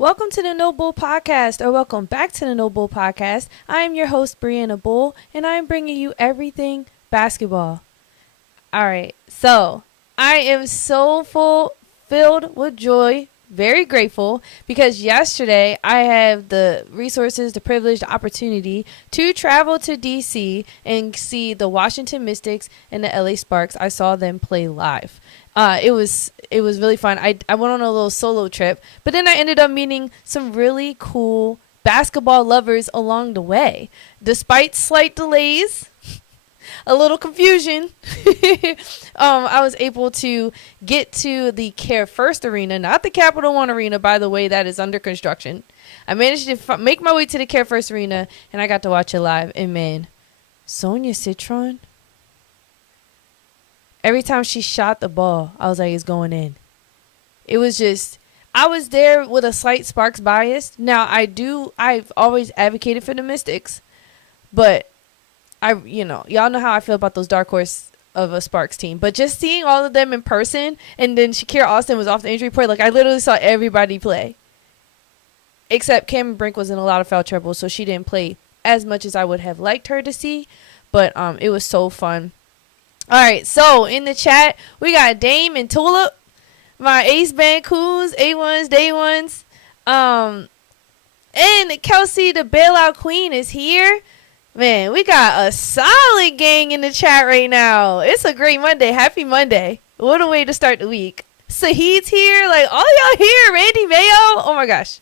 Welcome to the No Bull Podcast, or welcome back to the No Bull Podcast. I am your host, Brianna Bull, and I am bringing you everything basketball. All right, so I am so filled with joy, very grateful, because yesterday I have the resources, the privilege, the opportunity to travel to D.C. and see the Washington Mystics and the LA Sparks. I saw them play live. It was really fun. I went on a little solo trip, but then I ended up meeting some really cool basketball lovers along the way. Despite slight delays, a little confusion, I was able to get to the Care First Arena, not the Capital One Arena, by the way, that is under construction. I managed to make my way to the Care First Arena, and I got to watch it live. And man, Sonia Citron, every time she shot the ball, I was like, it's going in. It was just, I was there with a slight Sparks bias. Now, I've always advocated for the Mystics, but y'all know how I feel about those dark horse of a Sparks team. But just seeing all of them in person, and then Shakira Austin was off the injury report, like I literally saw everybody play. Except Cameron Brink was in a lot of foul trouble, so she didn't play as much as I would have liked her to see. But it was so fun. All right, so in the chat, we got Dame and Tulip, my Ace Band Coos, A1s, Day Ones. And Kelsey, the bailout queen, is here. Man, we got a solid gang in the chat right now. It's a great Monday. Happy Monday. What a way to start the week. Saheed's here. Like, all y'all here. Randy Mayo. Oh, my gosh.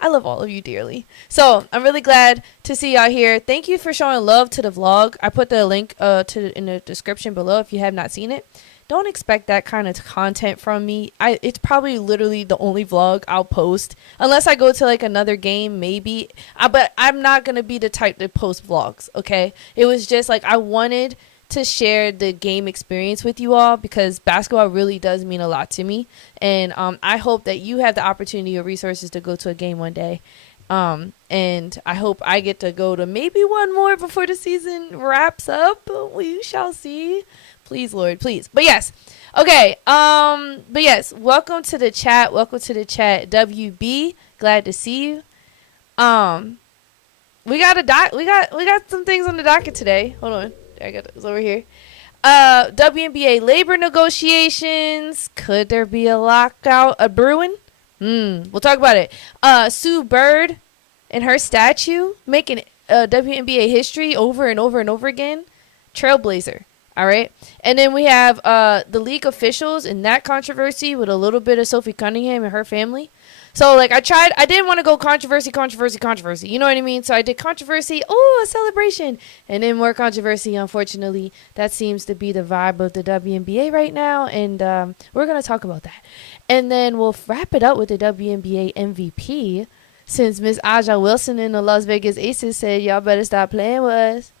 I love all of you dearly. So I'm really glad to see y'all here. Thank you for showing love to the vlog. I put the link in the description below if you have not seen it. Don't expect that kind of content from me. It's probably literally the only vlog I'll post unless I go to like another game, maybe. But I'm not going to be the type to post vlogs, okay? It was just like I wanted to share the game experience with you all because basketball really does mean a lot to me. And I hope that you have the opportunity or resources to go to a game one day. And I hope I get to go to maybe one more before the season wraps up. We shall see. Please, Lord, please. But yes. Okay. But yes, welcome to the chat. Welcome to the chat. WB, glad to see you. We got some things on the docket today. Hold on. I got this over here. WNBA labor negotiations. Could there be a lockout brewing? We'll talk about it. Sue Bird and her statue making WNBA history over and over and over again. Trailblazer. All right. And then we have the league officials in that controversy with a little bit of Sophie Cunningham and her family. So, like, I didn't want to go controversy. You know what I mean? So I did controversy. Oh, a celebration. And then more controversy, unfortunately. That seems to be the vibe of the WNBA right now. And we're going to talk about that. And then we'll wrap it up with the WNBA MVP. Since Miss Aja Wilson and the Las Vegas Aces said, y'all better stop playing with us.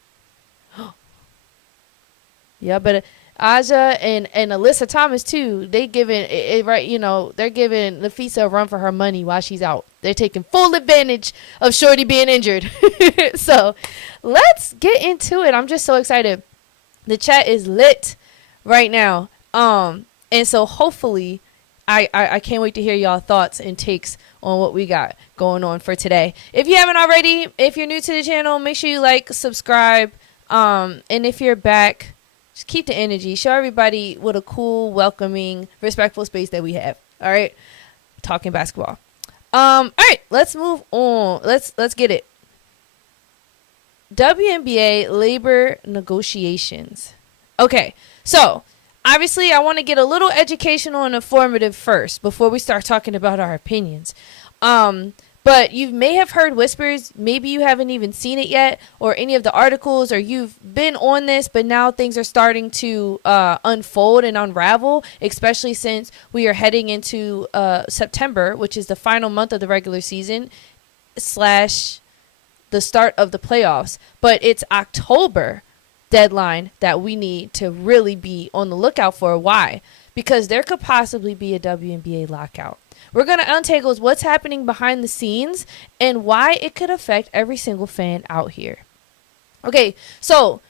Y'all better. Aja and Alyssa Thomas too. They giving it right. You know, they're giving Napheesa a run for her money while she's out. They're taking full advantage of Shorty being injured. So let's get into it. I'm just so excited. The chat is lit right now. And so hopefully, I can't wait to hear y'all thoughts and takes on what we got going on for today. If you haven't already, if you're new to the channel, make sure you like, subscribe, and if you're back, just keep the energy. Show everybody what a cool, welcoming, respectful space that we have. All right? Talking basketball. All right, let's move on. Let's get it. WNBA labor negotiations. Okay, so obviously I want to get a little educational and informative first before we start talking about our opinions. But you may have heard whispers, maybe you haven't even seen it yet, or any of the articles, or you've been on this, but now things are starting to unfold and unravel, especially since we are heading into September, which is the final month of the regular season, / the start of the playoffs. But it's October deadline that we need to really be on the lookout for. Why? Because there could possibly be a WNBA lockout. We're going to untangle what's happening behind the scenes and why it could affect every single fan out here. Okay, so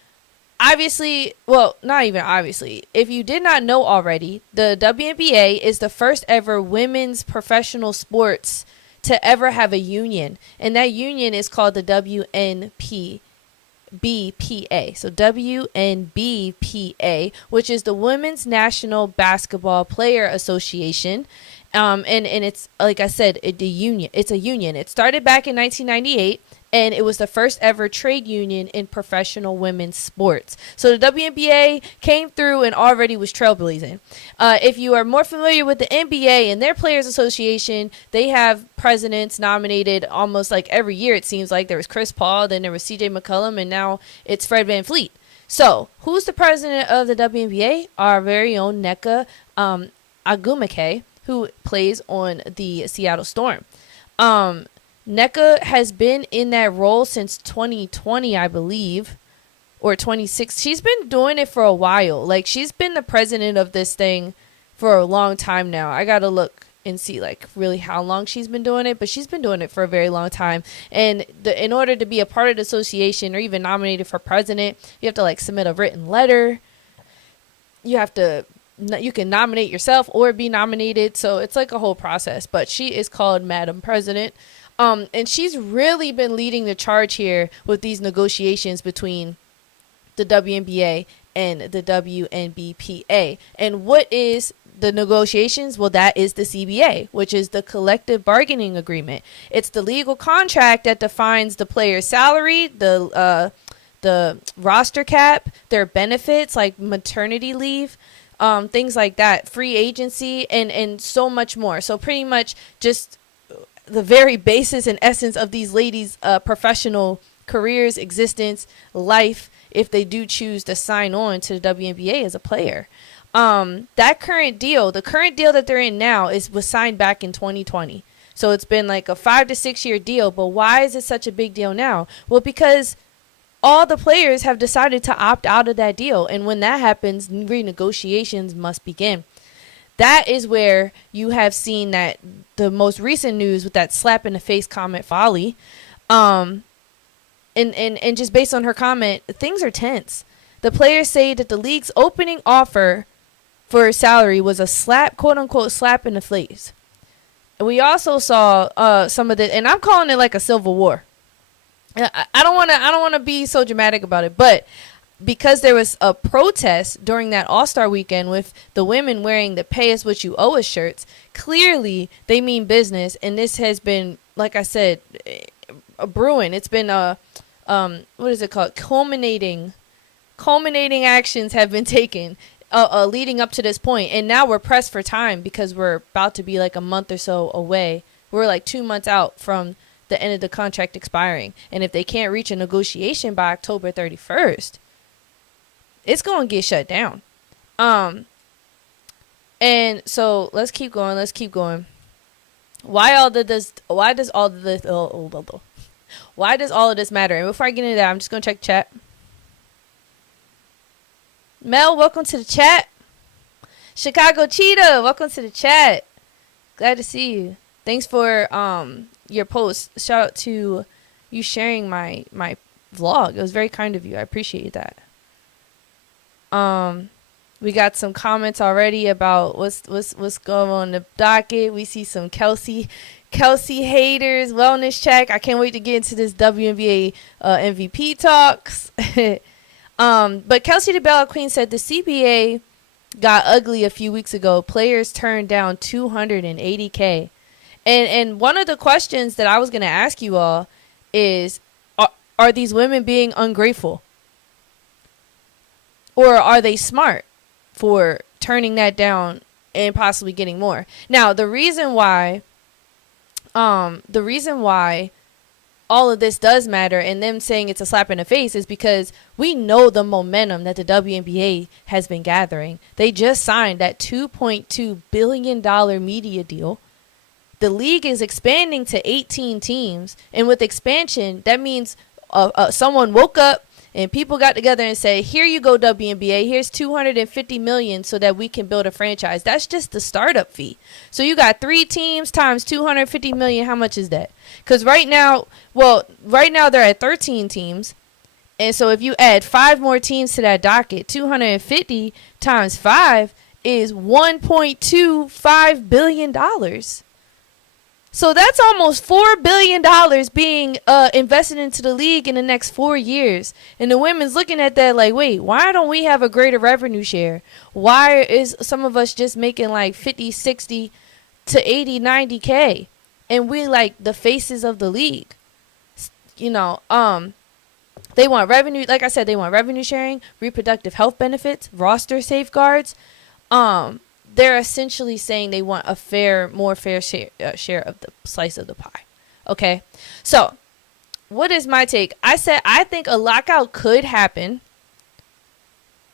obviously, well, not even obviously, if you did not know already, the WNBA is the first ever women's professional sports to ever have a union. And that union is called the WNBPA. So WNBPA, which is the Women's National Basketball Player Association. And it's, like I said, it's a union. It started back in 1998. And it was the first ever trade union in professional women's sports. So the WNBA came through and already was trailblazing. If you are more familiar with the NBA and their Players Association, they have presidents nominated almost like every year. It seems like there was Chris Paul, then there was CJ McCollum, and now it's Fred VanVleet. So who's the president of the WNBA? Our very own Nneka Agumake, who plays on the Seattle Storm. Nneka has been in that role since 2020, I believe, or 26. She's been doing it for a while. Like, she's been the president of this thing for a long time now. I got to look and see, like, really how long she's been doing it, but she's been doing it for a very long time. And in order to be a part of the association or even nominated for president, you have to, like, submit a written letter. You can nominate yourself or be nominated. So it's like a whole process, but she is called Madam President. And she's really been leading the charge here with these negotiations between the WNBA and the WNBPA. And what is the negotiations? Well, that is the CBA, which is the collective bargaining agreement. It's the legal contract that defines the player's salary, the roster cap, their benefits like maternity leave, things like that, free agency, and so much more. So pretty much just the very basis and essence of these ladies' professional careers, existence, life, if they do choose to sign on to the WNBA as a player. The current deal that they're in now was signed back in 2020. So it's been like a 5 to 6 year deal. But why is it such a big deal now? Well, because all the players have decided to opt out of that deal. And when that happens, renegotiations must begin. That is where you have seen that the most recent news with that slap in the face comment folly. And just based on her comment, things are tense. The players say that the league's opening offer for her salary was a slap, quote unquote, slap in the face. And we also saw some of the, and I'm calling it like a civil war. I don't want to be so dramatic about it, but because there was a protest during that All-Star weekend with the women wearing the Pay Us What You Owe Us shirts, clearly they mean business. And this has been, like I said, a brewing. It's been what is it called? Culminating actions have been taken leading up to this point. And now we're pressed for time because we're about to be like a month or so away. We're like 2 months out from the end of the contract expiring. And if they can't reach a negotiation by October 31st, it's going to get shut down. And so let's keep going. Why does all of this matter? And before I get into that, I'm just going to check chat. Mel, welcome to the chat. Chicago Cheetah, welcome to the chat. Glad to see you. Thanks for your post. Shout out to you sharing my vlog. It was very kind of you. I appreciate that. We got some comments already about what's going on in the docket. We see some Kelsey haters, wellness check. I can't wait to get into this WNBA MVP talks. But Kelsey DeBella Queen said the CBA got ugly a few weeks ago. Players turned down $280K. And one of the questions that I was going to ask you all is, are these women being ungrateful? Or are they smart for turning that down and possibly getting more? Now, the reason why all of this does matter and them saying it's a slap in the face is because we know the momentum that the WNBA has been gathering. They just signed that $2.2 billion media deal. The league is expanding to 18 teams. And with expansion, that means someone woke up and people got together and said, here you go, WNBA. Here's $250 million so that we can build a franchise. That's just the startup fee. So you got 3 teams times $250 million. How much is that? Because right now they're at 13 teams. And so if you add 5 more teams to that docket, 250 times 5 is $1.25 billion. So that's almost $4 billion being invested into the league in the next 4 years. And the women's looking at that like, wait, why don't we have a greater revenue share? Why is some of us just making like 50, 60 to 80, 90K? And we like the faces of the league. You know, they want revenue. Like I said, they want revenue sharing, reproductive health benefits, roster safeguards. They're essentially saying they want a more fair share of the slice of the pie. Okay, so what is my take? I said I think a lockout could happen,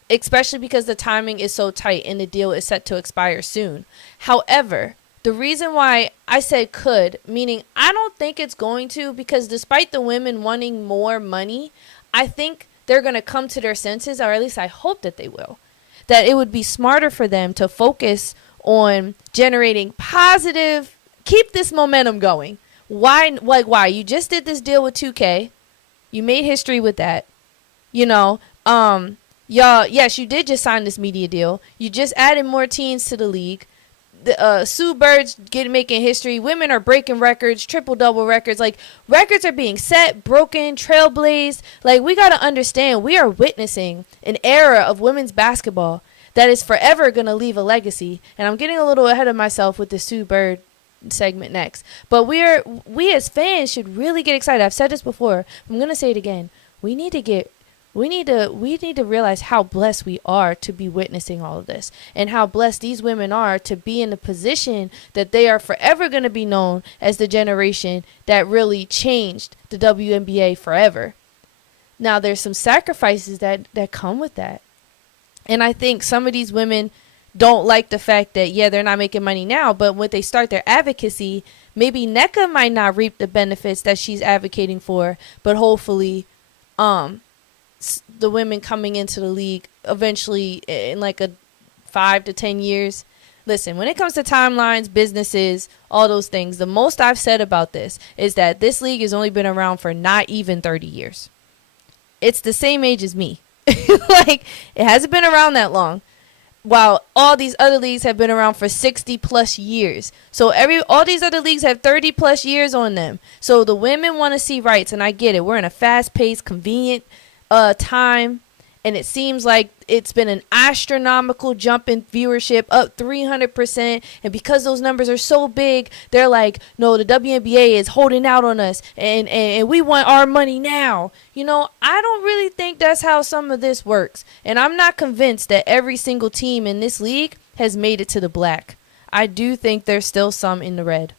especially because the timing is so tight and the deal is set to expire soon. However, the reason why I said could, meaning I don't think it's going to, because despite the women wanting more money, I think they're going to come to their senses, or at least I hope that they will. That it would be smarter for them to focus on generating positive, keep this momentum going. Why? Why? You just did this deal with 2K. You made history with that. You know, y'all, yes, you did just sign this media deal. You just added more teams to the league. The Sue Bird's making history. Women are breaking records, triple-double records. Like, records are being set, broken, trailblazed. Like, we got to understand we are witnessing an era of women's basketball that is forever going to leave a legacy. And I'm getting a little ahead of myself with the Sue Bird segment next. But we as fans should really get excited. I've said this before. I'm going to say it again. We need to realize how blessed we are to be witnessing all of this, and how blessed these women are to be in the position that they are forever going to be known as the generation that really changed the WNBA forever. Now, there's some sacrifices that come with that. And I think some of these women don't like the fact that, yeah, they're not making money now, but when they start their advocacy, maybe NECA might not reap the benefits that she's advocating for, but hopefully, the women coming into the league eventually in like a 5 to 10 years. Listen, when it comes to timelines, businesses, all those things, the most I've said about this is that this league has only been around for not even 30 years. It's the same age as me. Like, it hasn't been around that long, while all these other leagues have been around for 60 plus years. So all these other leagues have 30 plus years on them. So the women want to see rights, and I get it. We're in a fast-paced, convenient time, and it seems like it's been an astronomical jump in viewership, up 300%. And because those numbers are so big, they're like, no, the WNBA is holding out on us, and we want our money now. You know, I don't really think that's how some of this works, and I'm not convinced that every single team in this league has made it to the black. I do think there's still some in the red.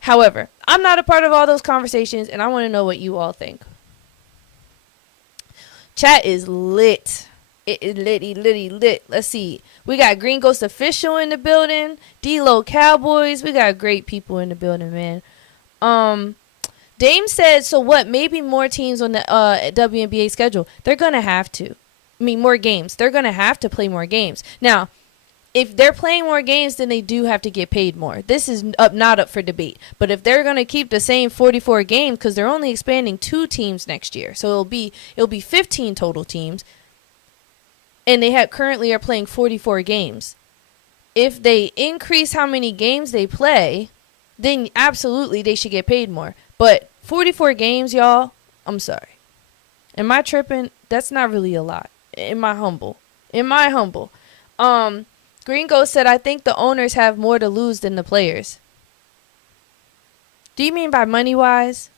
However, I'm not a part of all those conversations, and I want to know what you all think. Chat is lit. It is lit. Let's see. We got Green Ghost Official in the building. D-Lo Cowboys. We got great people in the building, man. Dame said, so what? Maybe more teams on the WNBA schedule. They're going to have to. I mean, more games. They're going to have to play more games. Now, if they're playing more games, then they do have to get paid more. This is not up for debate. But if they're going to keep the same 44 games, because they're only expanding 2 teams next year, so it'll be 15 total teams, and they currently are playing 44 games. If they increase how many games they play, then absolutely they should get paid more. But 44 games, y'all, I'm sorry. Am I tripping? That's not really a lot. In my humble. Green Ghost said, I think the owners have more to lose than the players. Do you mean by money-wise?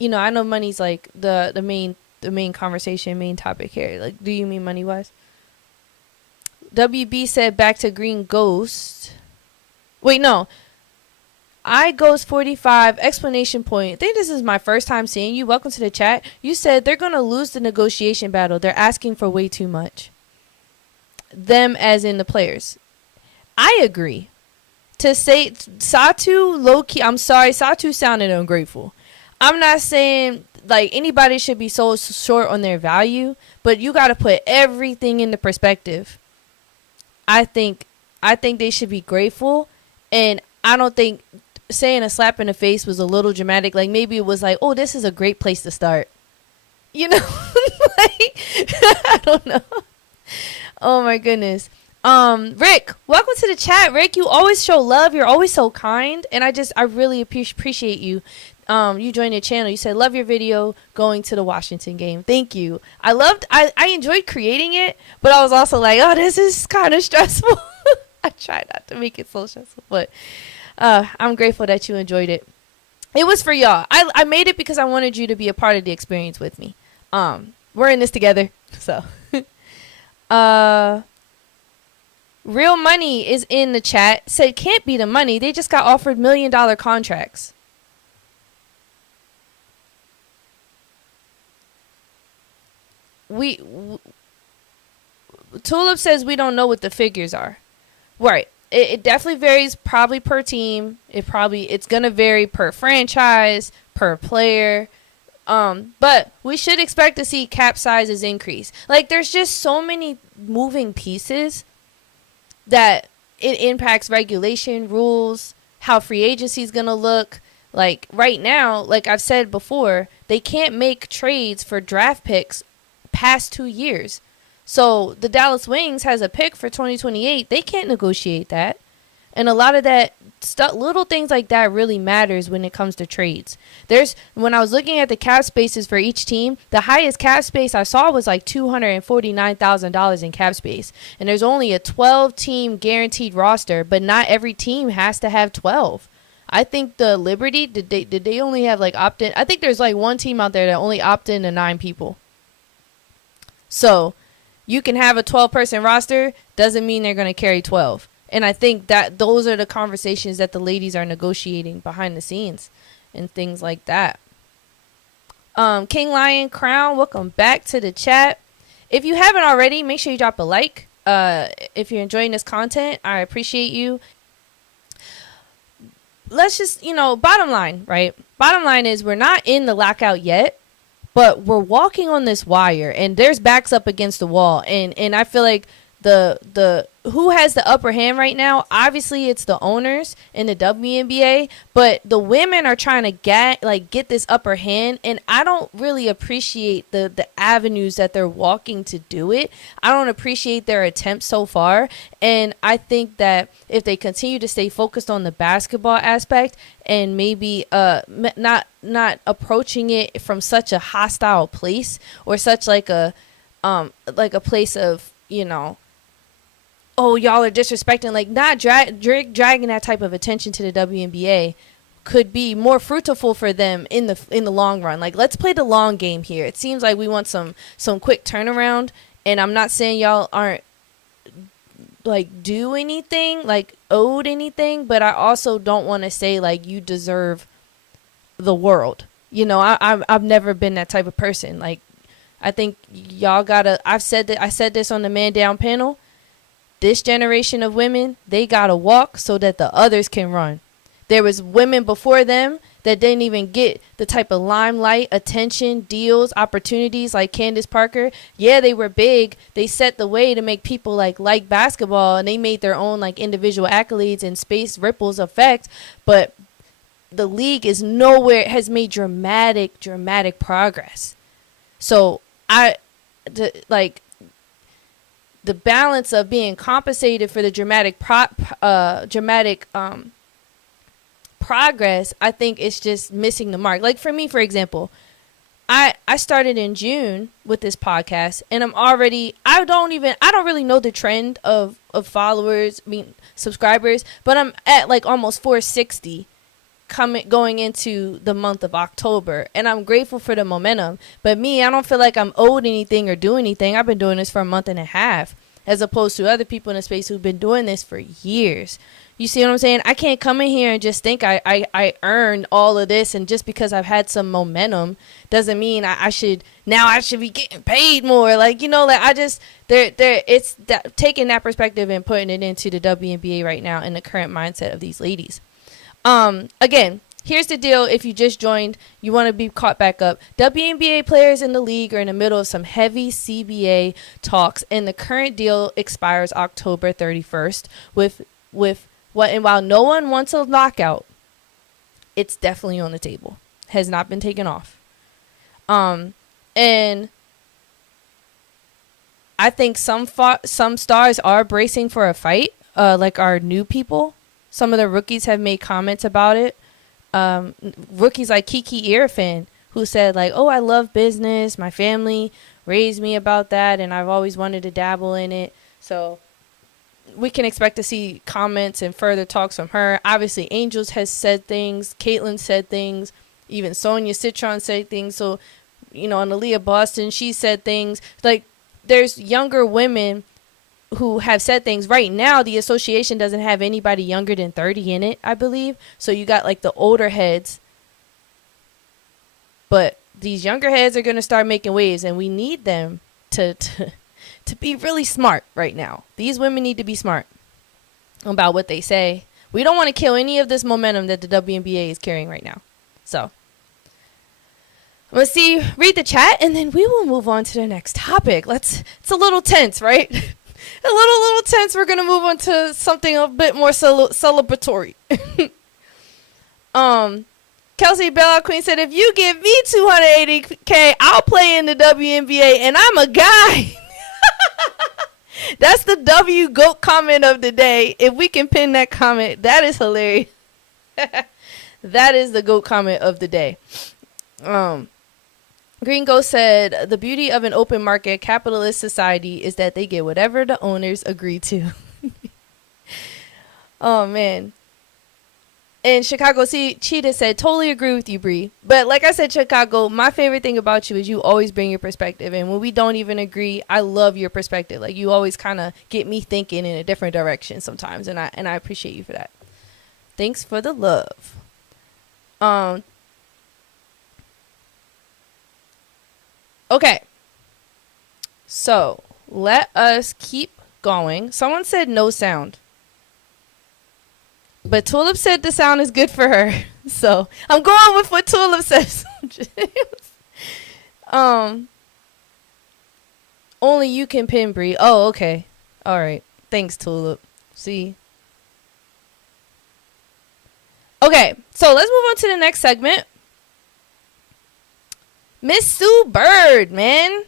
You know, I know money's like the main conversation, main topic here. Like, do you mean money-wise? WB said, back to Green Ghost. Wait, no. I Ghost 45, explanation point. I think this is my first time seeing you. Welcome to the chat. You said they're going to lose the negotiation battle. They're asking for way too much. Them as in the players. I agree. To say Satu low-key, I'm sorry, Satu sounded ungrateful. I'm not saying like anybody should be so short on their value, but you got to put everything into perspective. I think they should be grateful, and I don't think saying a slap in the face was a little dramatic. Like, maybe it was like, oh, this is a great place to start. You know? Like, I don't know. Oh, my goodness. Rick, welcome to the chat. Rick, you always show love. You're always so kind, and I really appreciate you. You joined the channel. You said love your video going to the Washington game. Thank you. I enjoyed creating it, but I was also like, oh, this is kind of stressful. I tried not to make it so stressful, but I'm grateful that you enjoyed it. It was for y'all. I made it because I wanted you to be a part of the experience with me. We're in this together, so. Real Money is in the chat. Said can't be the money. They just got offered $1 million contracts. Tulip says we don't know what the figures are. Right. It definitely varies probably per team. It's gonna vary per franchise, per player. But we should expect to see cap sizes increase. Like there's just so many moving pieces that it impacts regulation, rules, how free agency is going to look. Like right now, like I've said before, they can't make trades for draft picks past 2 years. So the Dallas Wings has a pick for 2028. They can't negotiate that. And a lot of that stuff, little things like that really matters when it comes to trades. When I was looking at the cap spaces for each team, the highest cap space I saw was like $249,000 in cap space. And there's only a 12-team guaranteed roster, but not every team has to have 12. I think the Liberty, did they only have like opt-in? I think there's like one team out there that only opt-in to 9 people. So you can have a 12-person roster, doesn't mean they're going to carry 12. And I think that those are the conversations that the ladies are negotiating behind the scenes and things like that. King Lion Crown, welcome back to the chat. If you haven't already, make sure you drop a like. If you're enjoying this content, I appreciate you. Let's just, bottom line, right? Bottom line is we're not in the lockout yet, but we're walking on this wire and there's backs up against the wall. And I feel like the who has the upper hand right now? Obviously, it's the owners in the WNBA, but the women are trying to get this upper hand, and I don't really appreciate the avenues that they're walking to do it. I don't appreciate their attempts so far, and I think that if they continue to stay focused on the basketball aspect and maybe not approaching it from such a hostile place or such like a place of oh, y'all are disrespecting, like not dragging that type of attention to the WNBA could be more fruitful for them in the long run. Like, let's play the long game here. It seems like we want some quick turnaround, and I'm not saying y'all aren't like do anything, like owed anything, but I also don't want to say like you deserve the world. I've never been that type of person. Like, I think y'all gotta. I said this on the Man Down panel. This generation of women, they gotta walk so that the others can run. There was women before them that didn't even get the type of limelight, attention, deals, opportunities like Candace Parker. Yeah, they were big. They set the way to make people like basketball, and they made their own like individual accolades and space ripples effect. But the league is nowhere, has made dramatic progress. So the balance of being compensated for the dramatic progress, I think it's just missing the mark. Like for me, for example, I started in June with this podcast, and I don't really know the trend of followers, subscribers, but I'm at like almost 460 going into the month of October, and I'm grateful for the momentum. But I don't feel like I'm owed anything or do anything. I've been doing this for a month and a half, as opposed to other people in the space who've been doing this for years. You see what I'm saying? I can't come in here and just think I earned all of this, and just because I've had some momentum doesn't mean I should be getting paid more. It's taking that perspective and putting it into the WNBA right now in the current mindset of these ladies. Again, here's the deal. If you just joined, you want to be caught back up. WNBA players in the league are in the middle of some heavy CBA talks, and the current deal expires October 31st and while no one wants a lockout, it's definitely on the table. Has not been taken off. And I think some stars are bracing for a fight, like our new people. Some of the rookies have made comments about it. Rookies like Kiki Irfan, who said like, oh, I love business. My family raised me about that, and I've always wanted to dabble in it. So we can expect to see comments and further talks from her. Obviously, Angels has said things. Caitlyn said things. Even Sonia Citron said things. So, and Aaliyah Boston, she said things. Like, there's younger women who have said things. Right now, the association doesn't have anybody younger than 30 in it, I believe. So you got, like, the older heads. But these younger heads are going to start making waves, and we need them to be really smart right now. These women need to be smart about what they say. We don't want to kill any of this momentum that the WNBA is carrying right now. So, let's read the chat, and then we will move on to the next topic. It's a little tense, right? a little tense. We're going to move on to something a bit more celebratory. Kelsey Bella Queen said, if you give me $280K, I'll play in the WNBA, and I'm a guy. That's the W GOAT comment of the day. If we can pin that comment, that is hilarious. That is the GOAT comment of the day. Green Ghost said, the beauty of an open market capitalist society is that they get whatever the owners agree to. Oh, man. And Chicago Cheetah said, totally agree with you, Bree. But like I said, Chicago, my favorite thing about you is you always bring your perspective. And when we don't even agree, I love your perspective. Like, you always kind of get me thinking in a different direction sometimes. And I appreciate you for that. Thanks for the love. Okay. So, let us keep going. Someone said no sound. But Tulip said the sound is good for her. So I'm going with what Tulip says. Only you can pin Bree. Oh, okay. All right. Thanks, Tulip. See? Okay. So let's move on to the next segment. Miss Sue Bird, man.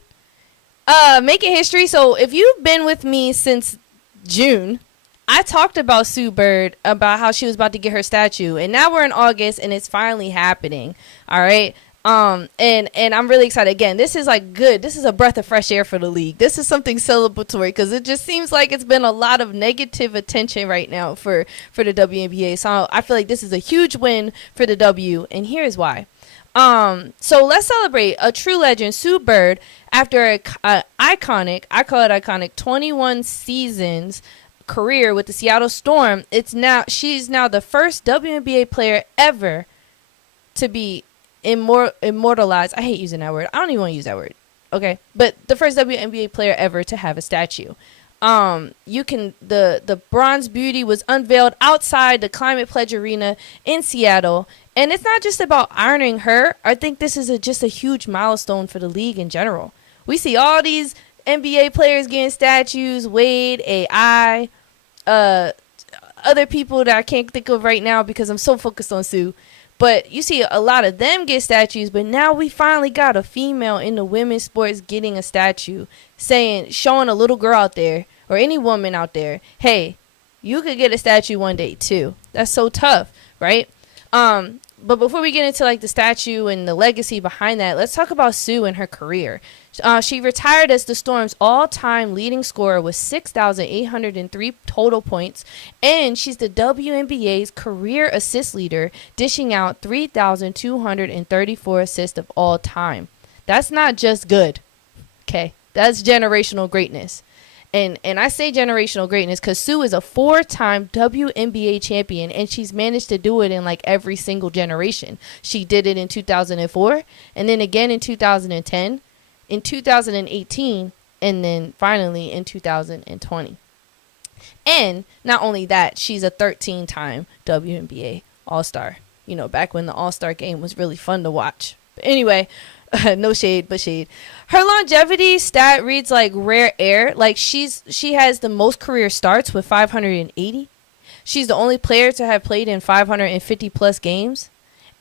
Making history. So if you've been with me since June, I talked about Sue Bird, about how she was about to get her statue, and now we're in August and it's finally happening. All right. And I'm really excited. Again, this is like good. This is a breath of fresh air for the league. This is something celebratory because it just seems like it's been a lot of negative attention right now for the WNBA. So I feel like this is a huge win for the W, and here's why. So let's celebrate a true legend, Sue Bird, after a iconic, I call it iconic, 21 seasons career with the Seattle Storm. She's now the first WNBA player ever to be immortalized. I hate using that word. I don't even want to use that word. Okay, but the first WNBA player ever to have a statue. The Bronze Beauty was unveiled outside the Climate Pledge Arena in Seattle, and it's not just about honoring her. I think this is just a huge milestone for the league in general. We see all these NBA players getting statues, Wade, AI, other people that I can't think of right now because I'm so focused on Sue. But you see a lot of them get statues, but now we finally got a female in the women's sports getting a statue, showing a little girl out there or any woman out there, hey, you could get a statue one day too. That's so tough, right? But before we get into like the statue and the legacy behind that, let's talk about Sue and her career. She retired as the Storm's all-time leading scorer with 6,803 total points, and she's the WNBA's career assist leader, dishing out 3,234 assists of all time. That's not just good, okay? That's generational greatness. And I say generational greatness because Sue is a 4-time WNBA champion, and she's managed to do it in like every single generation. She did it in 2004, and then again in 2010, in 2018, and then finally in 2020. And not only that, she's a 13-time WNBA All-Star. You know, back when the All-Star game was really fun to watch. But anyway, no shade, but shade. Her longevity stat reads like rare air. Like she has the most career starts with 580. She's the only player to have played in 550 plus games.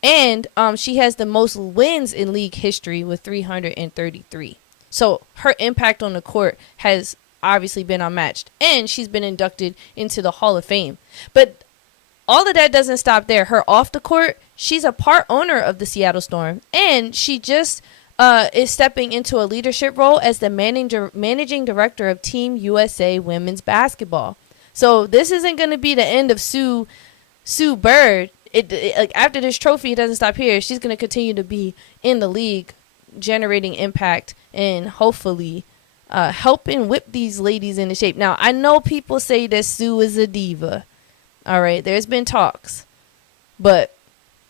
And she has the most wins in league history with 333. So her impact on the court has obviously been unmatched. And she's been inducted into the Hall of Fame. But all of that doesn't stop there. Her off the court, she's a part owner of the Seattle Storm. And she just is stepping into a leadership role as the managing director of Team USA Women's Basketball. So this isn't going to be the end of Sue Bird. Like after this trophy, it doesn't stop here. She's going to continue to be in the league, generating impact and hopefully helping whip these ladies into shape. Now, I know people say that Sue is a diva. All right, there's been talks. But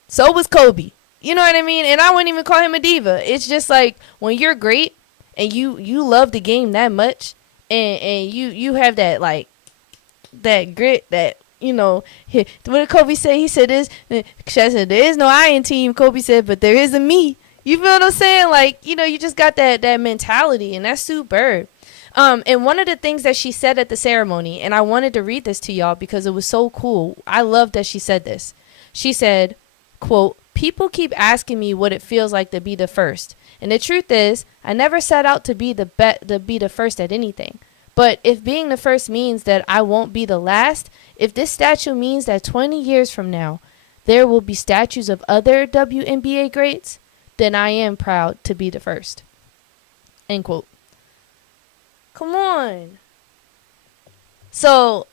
so was Kobe. You know what I mean? And I wouldn't even call him a diva. It's just like when you're great and you love the game that much and you have that like that grit that, you know, what did Kobe say? He said this. Shaq said, there is no I in team. Kobe said, but there is a me. You feel what I'm saying? Like, you know, you just got that mentality, and that's Sue Bird. And one of the things that she said at the ceremony, and I wanted to read this to y'all because it was so cool. I love that she said this. She said, quote, "People keep asking me what it feels like to be the first. And the truth is, I never set out to be the first at anything. But if being the first means that I won't be the last, if this statue means that 20 years from now, there will be statues of other WNBA greats, then I am proud to be the first." End quote. Come on. So,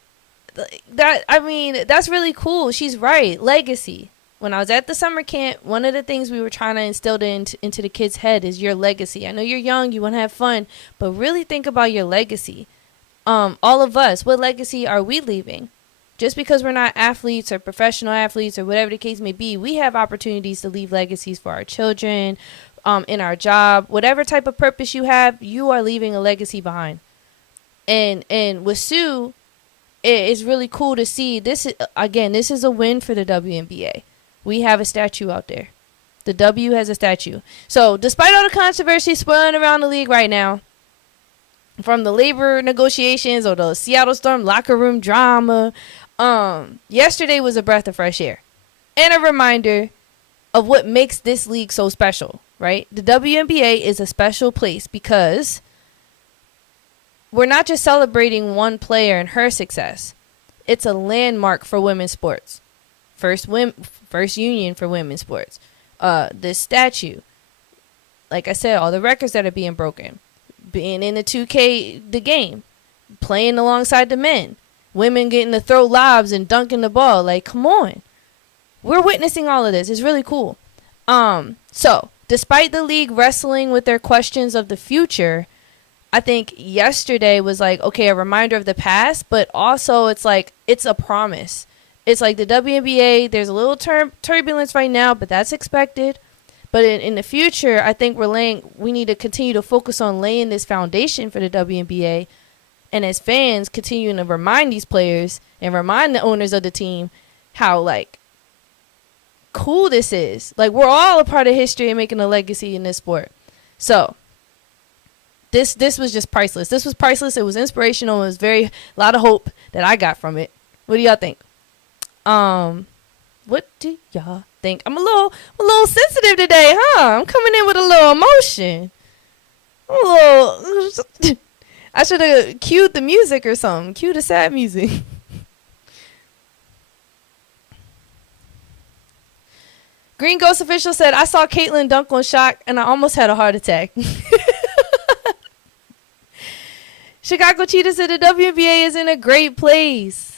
that's really cool. She's right. Legacy. When I was at the summer camp, one of the things we were trying to instill into the kids' head is your legacy. I know you're young, you want to have fun, but really think about your legacy. All of us, what legacy are we leaving? Just because we're not athletes or professional athletes or whatever the case may be, we have opportunities to leave legacies for our children, in our job, whatever type of purpose you have, you are leaving a legacy behind. And with Sue, it's really cool to see this. This is a win for the WNBA. We have a statue out there. The W has a statue. So despite all the controversy swirling around the league right now, from the labor negotiations or the Seattle Storm locker room drama, yesterday was a breath of fresh air and a reminder of what makes this league so special, right? The WNBA is a special place because we're not just celebrating one player and her success. It's a landmark for women's sports. First union for women's sports. This statue, like I said, all the records that are being broken, being in the 2K, the game, playing alongside the men, women getting to throw lobs and dunking the ball. Like, come on. We're witnessing all of this. It's really cool. So despite the league wrestling with their questions of the future, I think yesterday was like, okay, a reminder of the past, but also it's like, it's a promise. It's like the WNBA, there's a little turbulence right now, but that's expected. But in the future, I think we need to continue to focus on laying this foundation for the WNBA. And as fans, continuing to remind these players and remind the owners of the team how, like, cool this is. Like, we're all a part of history and making a legacy in this sport. So this was just priceless. This was priceless. It was inspirational. It was a lot of hope that I got from it. What do y'all think? What do y'all think? I'm a little sensitive today, huh? I'm coming in with a little emotion. I should have cued the music or something. Cue the sad music. Green Ghost Official said, I saw Caitlyn dunk on Shock and I almost had a heart attack. Chicago Cheetah said the WNBA is in a great place.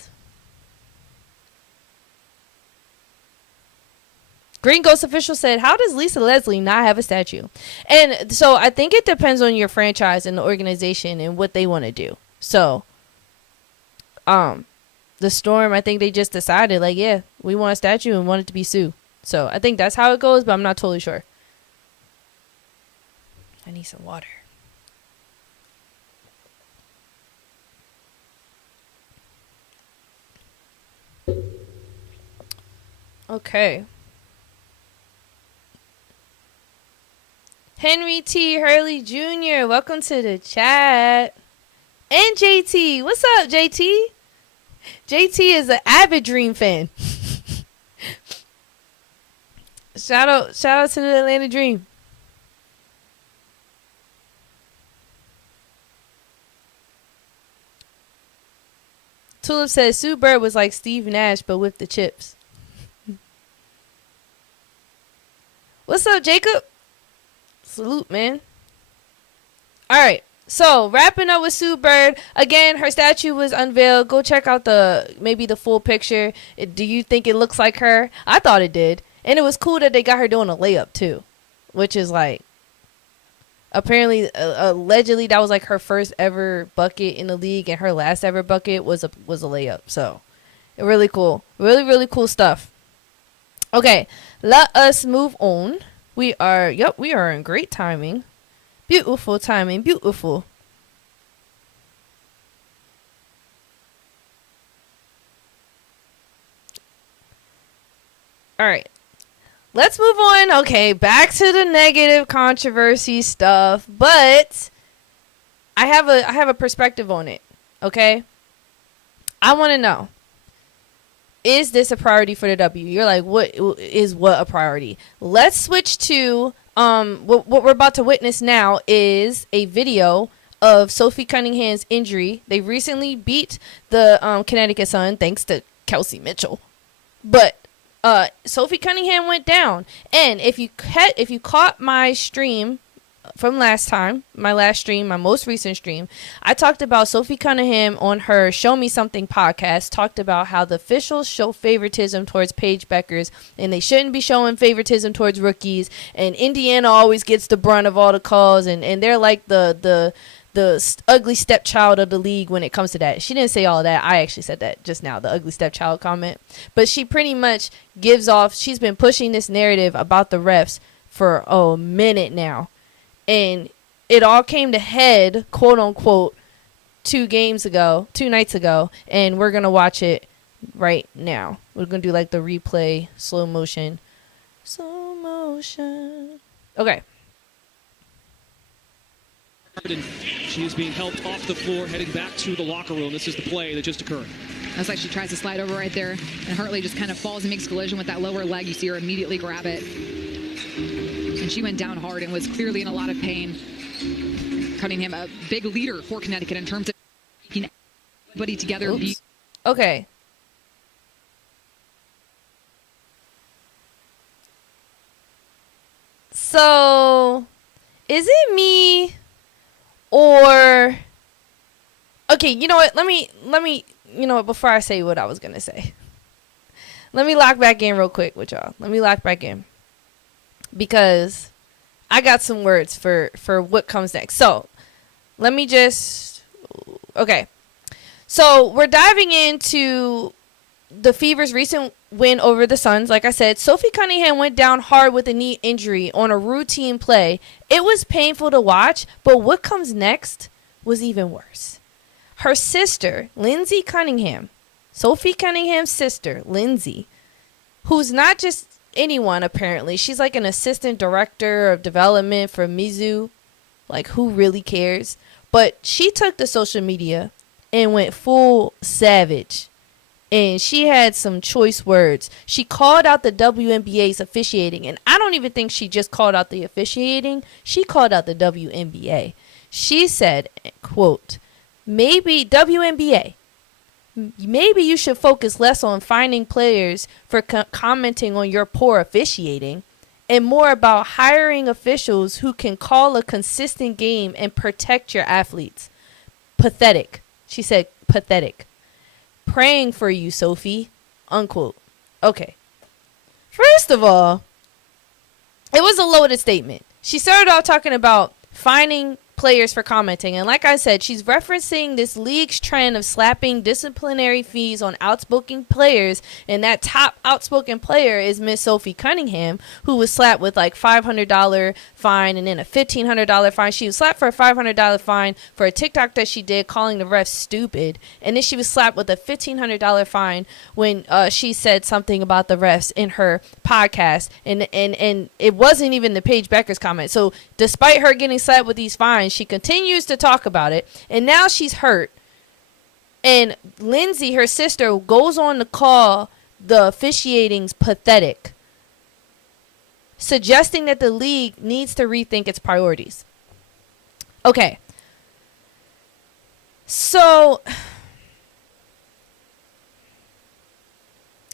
Green Ghost Official said, how does Lisa Leslie not have a statue? And so I think it depends on your franchise and the organization and what they want to do. So, the Storm, I think they just decided, like, yeah, we want a statue and want it to be Sue. So I think that's how it goes, but I'm not totally sure. I need some water. Okay. Henry T. Hurley Jr., welcome to the chat. And JT, what's up, JT? JT is an avid Dream fan. Shout out to the Atlanta Dream. Tulip says Sue Bird was like Steve Nash, but with the chips. What's up, Jacob? Salute, man. All right. So, wrapping up with Sue Bird. Again, her statue was unveiled. Go check out maybe the full picture. Do you think it looks like her? I thought it did. And it was cool that they got her doing a layup, too. Which is like, apparently, allegedly, that was like her first ever bucket in the league. And her last ever bucket was a layup. So, really cool. Really, really cool stuff. Okay, let us move on. We are in great timing. Beautiful timing, beautiful. All right. Let's move on. Okay, back to the negative controversy stuff, but I have a perspective on it, okay? I want to know, is this a priority for the W? You're like, what a priority? Let's switch to what we're about to witness now is a video of Sophie Cunningham's injury. They recently beat the Connecticut Sun thanks to Kelsey Mitchell. But Sophie Cunningham went down. And if you caught my stream from last time, my most recent stream, I talked about Sophie Cunningham on her Show Me Something podcast, talked about how the officials show favoritism towards Paige Beckers, and they shouldn't be showing favoritism towards rookies, and Indiana always gets the brunt of all the calls, and they're like the ugly stepchild of the league when it comes to that. She didn't say all of that. I actually said that just now, the ugly stepchild comment. But she pretty much she's been pushing this narrative about the refs for a minute now. And it all came to head, quote unquote, 2 nights ago. And we're going to watch it right now. We're going to do like the replay, slow motion. Okay. She is being helped off the floor, heading back to the locker room. This is the play that just occurred. Looks like she tries to slide over right there, and Hartley just kind of falls and makes collision with that lower leg. You see her immediately grab it. And she went down hard and was clearly in a lot of pain. Cunningham, a big leader for Connecticut in terms of keeping everybody together. Oops. Okay. So, is it me or... Okay, you know what? Let me, you know what, before I say what I was going to say. Let me lock back in real quick with y'all. Let me lock back in. Because I got some words for what comes next. So, let me just... Okay. So, we're diving into the Fever's recent win over the Suns. Like I said, Sophie Cunningham went down hard with a knee injury on a routine play. It was painful to watch, but what comes next was even worse. Her sister, Lindsay Cunningham, Sophie Cunningham's sister, Lindsay, who's not just anyone apparently. She's like an assistant director of development for Mizzou. Like, who really cares? But she took to social media and went full savage. And she had some choice words. She called out the WNBA's officiating. And I don't even think she just called out the officiating. She called out the WNBA. She said, quote, maybe WNBA, maybe you should focus less on finding players for commenting on your poor officiating and more about hiring officials who can call a consistent game and protect your athletes. Pathetic. She said, pathetic. Praying for you, Sophie. Unquote. Okay. First of all, it was a loaded statement. She started off talking about finding players for commenting, and like I said, she's referencing this league's trend of slapping disciplinary fees on outspoken players, and that top outspoken player is Miss Sophie Cunningham, who was slapped with like $500 fine and then a $1,500 fine. She was slapped for a $500 fine for a TikTok that she did calling the refs stupid, and then she was slapped with a $1,500 fine when she said something about the refs in her podcast, and it wasn't even the Paige Beckers comment. So despite her getting slapped with these fines, she continues to talk about it, and now she's hurt. And Lindsay, her sister, goes on to call the officiating's pathetic, suggesting that the league needs to rethink its priorities. Okay. So,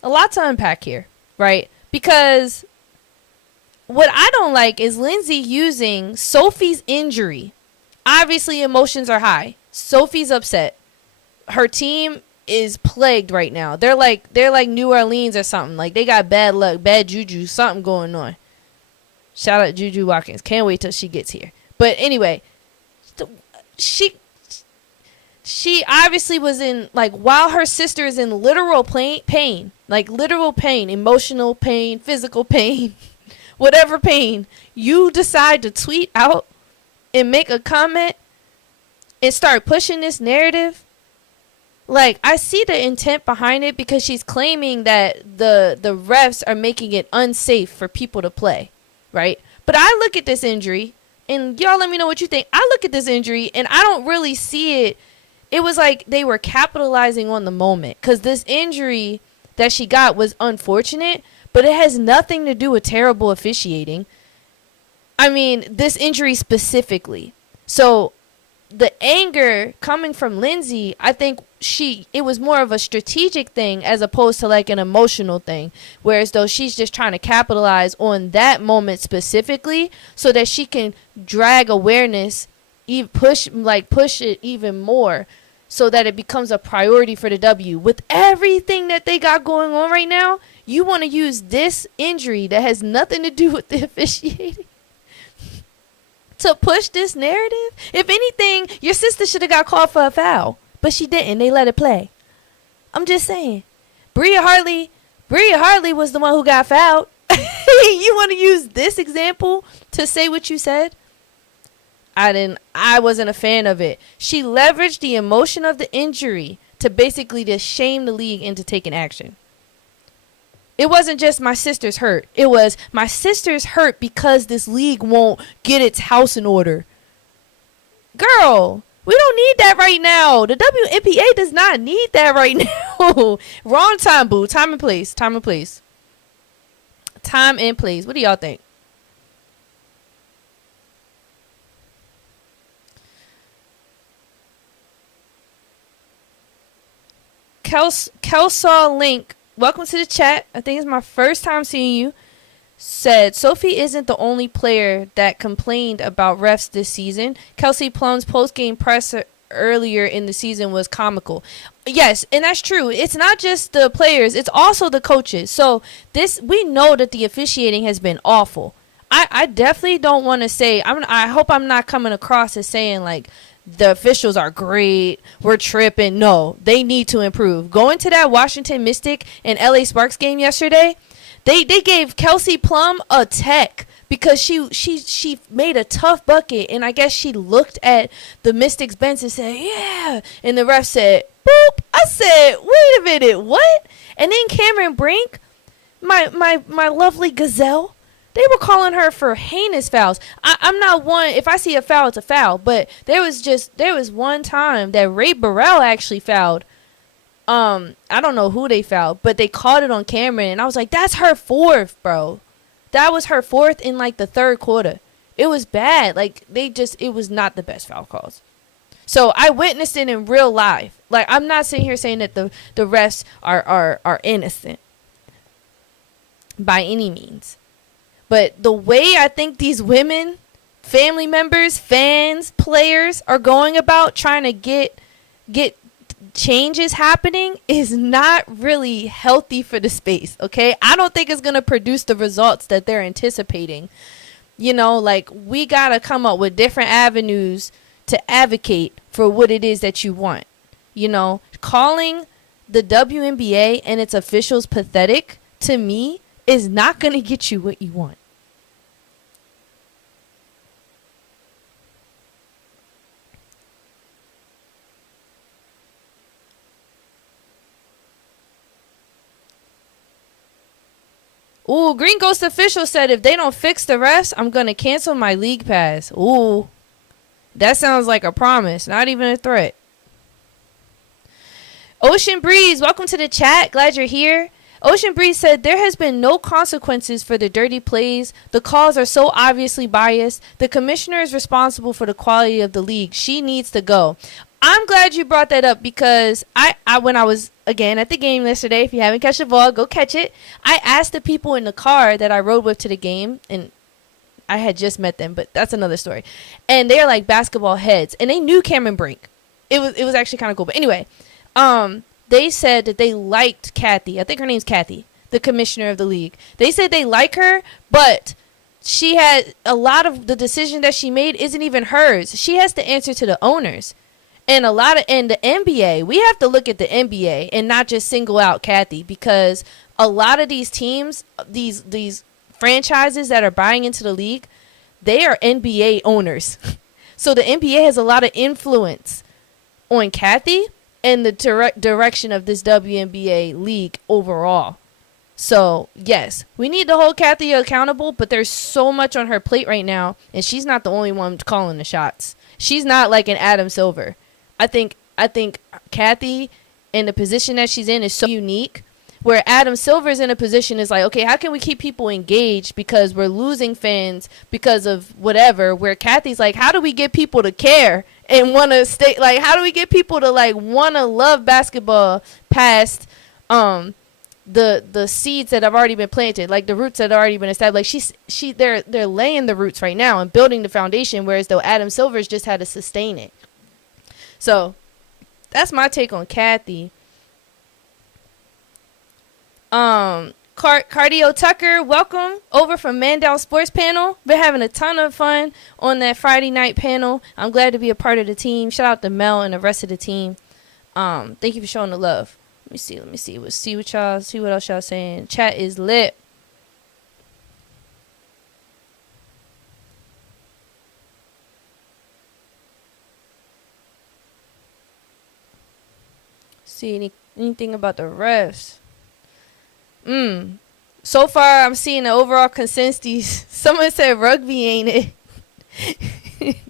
a lot to unpack here, right? Because what I don't like is Lindsay using Sophie's injury. Obviously, emotions are high. Sophie's upset. Her team is plagued right now. They're like New Orleans or something. Like, they got bad luck, bad juju, something going on. Shout out Juju Watkins. Can't wait till she gets here. But anyway, she obviously was in, like, while her sister is in literal pain, like literal pain, emotional pain, physical pain, whatever pain, you decide to tweet out and make a comment and start pushing this narrative. Like, I see the intent behind it, because she's claiming that the refs are making it unsafe for people to play, right? But I look at this injury, and y'all let me know what you think. I look at this injury, and I don't really see it. It was like they were capitalizing on the moment, because this injury that she got was unfortunate, but it has nothing to do with terrible officiating. I mean, this injury specifically. So the anger coming from Lindsay, I think it was more of a strategic thing as opposed to like an emotional thing, whereas though she's just trying to capitalize on that moment specifically so that she can drag awareness, push it even more, so that it becomes a priority for the W. With everything that they got going on right now, you want to use this injury that has nothing to do with the officiating to push this narrative? If anything, your sister should have got called for a foul, but she didn't. They let it play. I'm just saying. Bria Hartley was the one who got fouled. You want to use this example to say what you said? I wasn't a fan of it. She leveraged the emotion of the injury to basically just shame the league into taking action. It wasn't just my sister's hurt. It was my sister's hurt because this league won't get its house in order. Girl, we don't need that right now. The WNBA does not need that right now. Wrong time, boo. Time and place. Time and place. Time and place. What do y'all think? Kelsaw Link, welcome to the chat. I think it's my first time seeing you. Said Sophie isn't the only player that complained about refs this season. Kelsey Plum's post-game presser earlier in the season was comical. Yes, and that's true. It's not just the players, it's also the coaches. So we know that the officiating has been awful. I definitely don't want to say, I hope I'm not coming across as saying like the officials are great, we're tripping. No, they need to improve. Going to that Washington Mystic and LA Sparks game yesterday, they gave Kelsey Plum a tech because she made a tough bucket, and I guess she looked at the Mystics bench and said, yeah, and the ref said, boop. I said, wait a minute, what? And then Cameron Brink, my lovely gazelle, they were calling her for heinous fouls. I'm not one, if I see a foul, it's a foul. But there was one time that Ray Burrell actually fouled. I don't know who they fouled, but they caught it on camera, and I was like, that's her fourth, bro. That was her fourth in like the third quarter. It was bad. Like, it was not the best foul calls. So I witnessed it in real life. Like, I'm not sitting here saying that the refs are innocent by any means. But the way I think these women, family members, fans, players are going about trying to get changes happening is not really healthy for the space, okay? I don't think it's going to produce the results that they're anticipating. You know, like, we got to come up with different avenues to advocate for what it is that you want. You know, calling the WNBA and its officials pathetic, to me, is not going to get you what you want. Ooh, Green Ghost Official said if they don't fix the refs, I'm going to cancel my league pass. Ooh, that sounds like a promise, not even a threat. Ocean Breeze, welcome to the chat. Glad you're here. Ocean Breeze said there has been no consequences for the dirty plays. The calls are so obviously biased. The commissioner is responsible for the quality of the league. She needs to go. I'm glad you brought that up because I when I was again at the game yesterday, if you haven't catch the ball, go catch it. I asked the people in the car that I rode with to the game, and I had just met them, but that's another story. And they're like basketball heads, and they knew Cameron Brink. It was actually kind of cool. But anyway, they said that they liked Kathy. I think her name's Kathy, the commissioner of the league. They said they like her, but she had a lot of the decision that she made isn't even hers. She has to answer to the owners. And in the NBA, we have to look at the NBA and not just single out Kathy, because a lot of these teams, these franchises that are buying into the league, they are NBA owners. So the NBA has a lot of influence on Kathy and the direction of this WNBA league overall. So, yes, we need to hold Kathy accountable, but there's so much on her plate right now, and she's not the only one calling the shots. She's not like an Adam Silver. I think Kathy in the position that she's in is so unique, where Adam Silver's in a position is like, okay, how can we keep people engaged because we're losing fans because of whatever, where Kathy's like, how do we get people to care and want to stay, like, how do we get people to like want to love basketball past the seeds that have already been planted, like the roots that have already been established. Like they're laying the roots right now and building the foundation, whereas though Adam Silver's just had to sustain it. So that's my take on Kathy. Cardio Tucker, welcome over from Man Down Sports Panel. Been having a ton of fun on that Friday night panel. I'm glad to be a part of the team. Shout out to Mel and the rest of the team. Thank you for showing the love. Let me see what else y'all saying. Chat is lit. See anything about the refs? So far, I'm seeing the overall consensus. Someone said rugby, ain't it?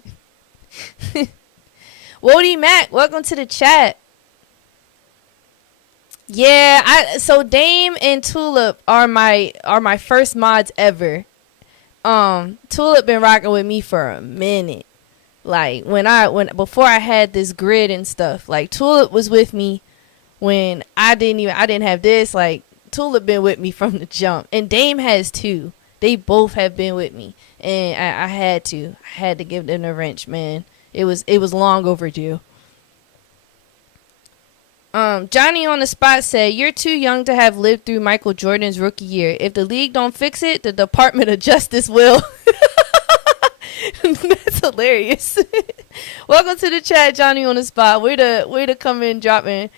Wody Mac, welcome to the chat. Yeah, so Dame and Tulip are my first mods ever. Tulip been rocking with me for a minute. Like before I had this grid and stuff. Like Tulip was with me when I didn't have this. Like Tulip been with me from the jump, and Dame has too. They both have been with me, and I had to give them a wrench, man. It was long overdue. Johnny on the spot said, "You're too young to have lived through Michael Jordan's rookie year. If the league don't fix it, the Department of Justice will." That's hilarious. Welcome to the chat, Johnny on the spot. Way to come in dropping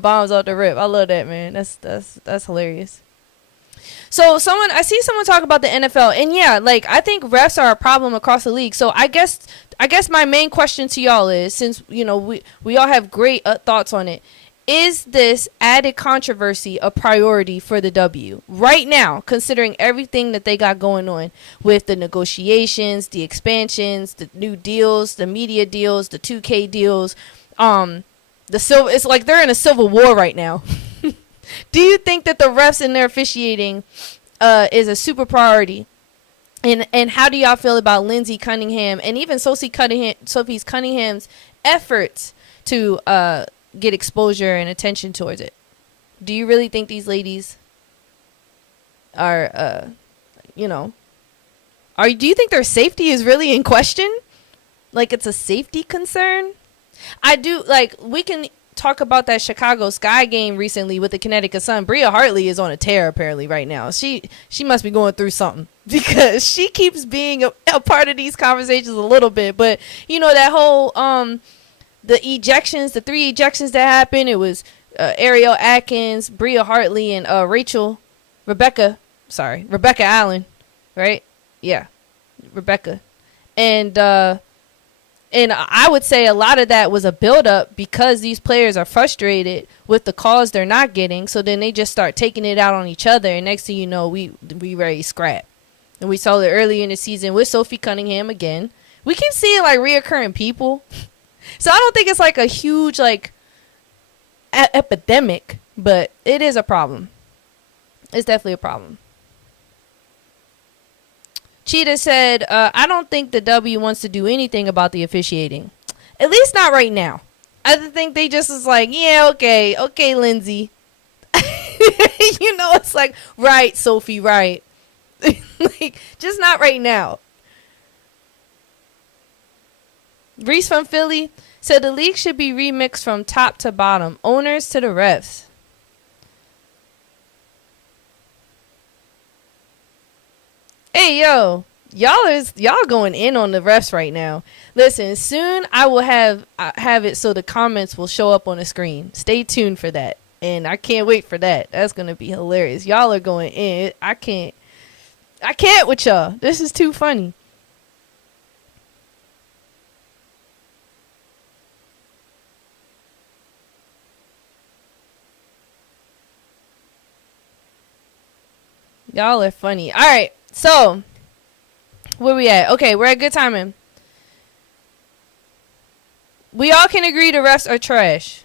bombs off the rip. I love that, man. That's hilarious. So I see someone talk about the NFL, and yeah, like I think refs are a problem across the league. So I guess my main question to y'all is, since we all have great thoughts on it, is this added controversy a priority for the W right now, considering everything that they got going on with the negotiations, the expansions, the new deals, the media deals, the 2K deals, it's like they're in a civil war right now. Do you think that the refs and their officiating is a super priority? And how do y'all feel about Lindsey Cunningham and even Sophie Cunningham's efforts to get exposure and attention towards it? Do you really think these ladies are, do you think their safety is really in question? Like it's a safety concern? I do, like, we can talk about that Chicago Sky game recently with the Connecticut Sun. Bria Hartley is on a tear apparently right now. She must be going through something because she keeps being a part of these conversations a little bit. But that whole the ejections, the 3 ejections that happened, it was Ariel Atkins, Bria Hartley, and Rebecca Allen, right? Yeah, Rebecca, and I would say a lot of that was a buildup because these players are frustrated with the calls they're not getting. So then they just start taking it out on each other. And next thing you know, we ready to scrap. And we saw it early in the season with Sophie Cunningham again. We keep seeing like reoccurring people. So I don't think it's like a huge like epidemic, but it is a problem. It's definitely a problem. Cheetah said, I don't think the W wants to do anything about the officiating. At least not right now. I think they just was like, yeah, okay, Lindsay. You know, it's like, right, Sophie, right. Like, just not right now. Reese from Philly said the league should be remixed from top to bottom, owners to the refs. Hey, yo, y'all going in on the refs right now. Listen, soon I will have it so the comments will show up on the screen. Stay tuned for that. And I can't wait for that. That's going to be hilarious. Y'all are going in. I can't with y'all. This is too funny. Y'all are funny. All right. So, where we at? Okay, we're at good timing. We all can agree the refs are trash.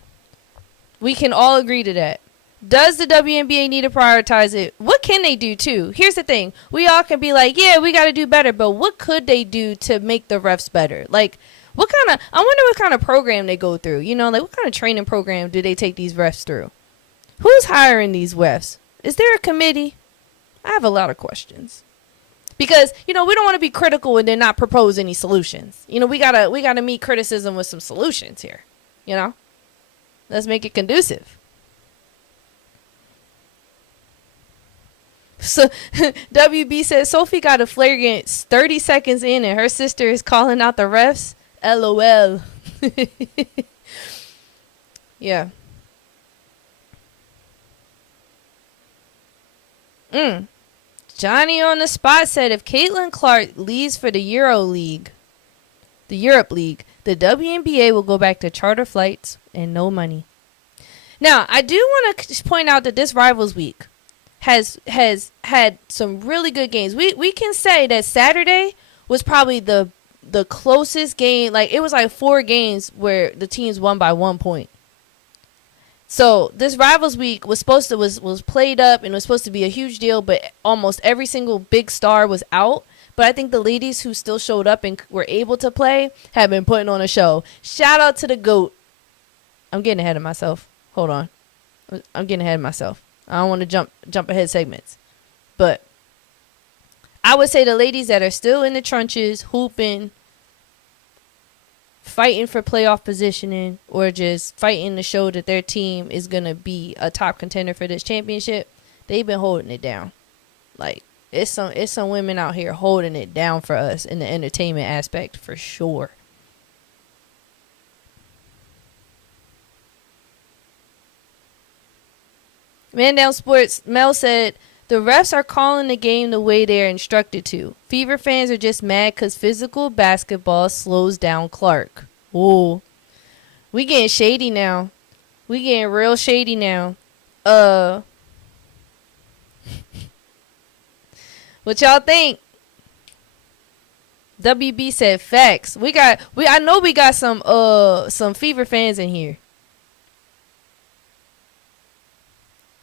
We can all agree to that. Does the WNBA need to prioritize it? What can they do, too? Here's the thing. We all can be like, yeah, we got to do better, but what could they do to make the refs better? Like, I wonder what kind of program they go through. You know, like, what kind of training program do they take these refs through? Who's hiring these refs? Is there a committee? I have a lot of questions. Because, you know, we don't want to be critical and then not propose any solutions. You know, we gotta meet criticism with some solutions here. You know? Let's make it conducive. So, WB says, Sophie got a flagrant 30 seconds in and her sister is calling out the refs. LOL. Yeah. Johnny on the spot said if Caitlin Clark leaves for the Europe League, the WNBA will go back to charter flights and no money. Now, I do want to point out that this Rivals Week has had some really good games. We can say that Saturday was probably the closest game. Like, it was like 4 games where the teams won by 1 point. So this Rivals Week was played up and was supposed to be a huge deal, but almost every single big star was out. But I think the ladies who still showed up and were able to play have been putting on a show. Shout out to the GOAT. I'm getting ahead of myself. Hold on. I'm getting ahead of myself. I don't want to jump ahead segments. But I would say the ladies that are still in the trenches, hooping, fighting for playoff positioning, or just fighting to show that their team is going to be a top contender for this championship, they've been holding it down. Like, it's some women out here holding it down for us in the entertainment aspect for sure. Man Down Sports, Mel said, the refs are calling the game the way they're instructed to. Fever fans are just mad because physical basketball slows down Clark. Ooh. We getting shady now. We getting real shady now. What y'all think? WB said facts. I know we got some Fever fans in here.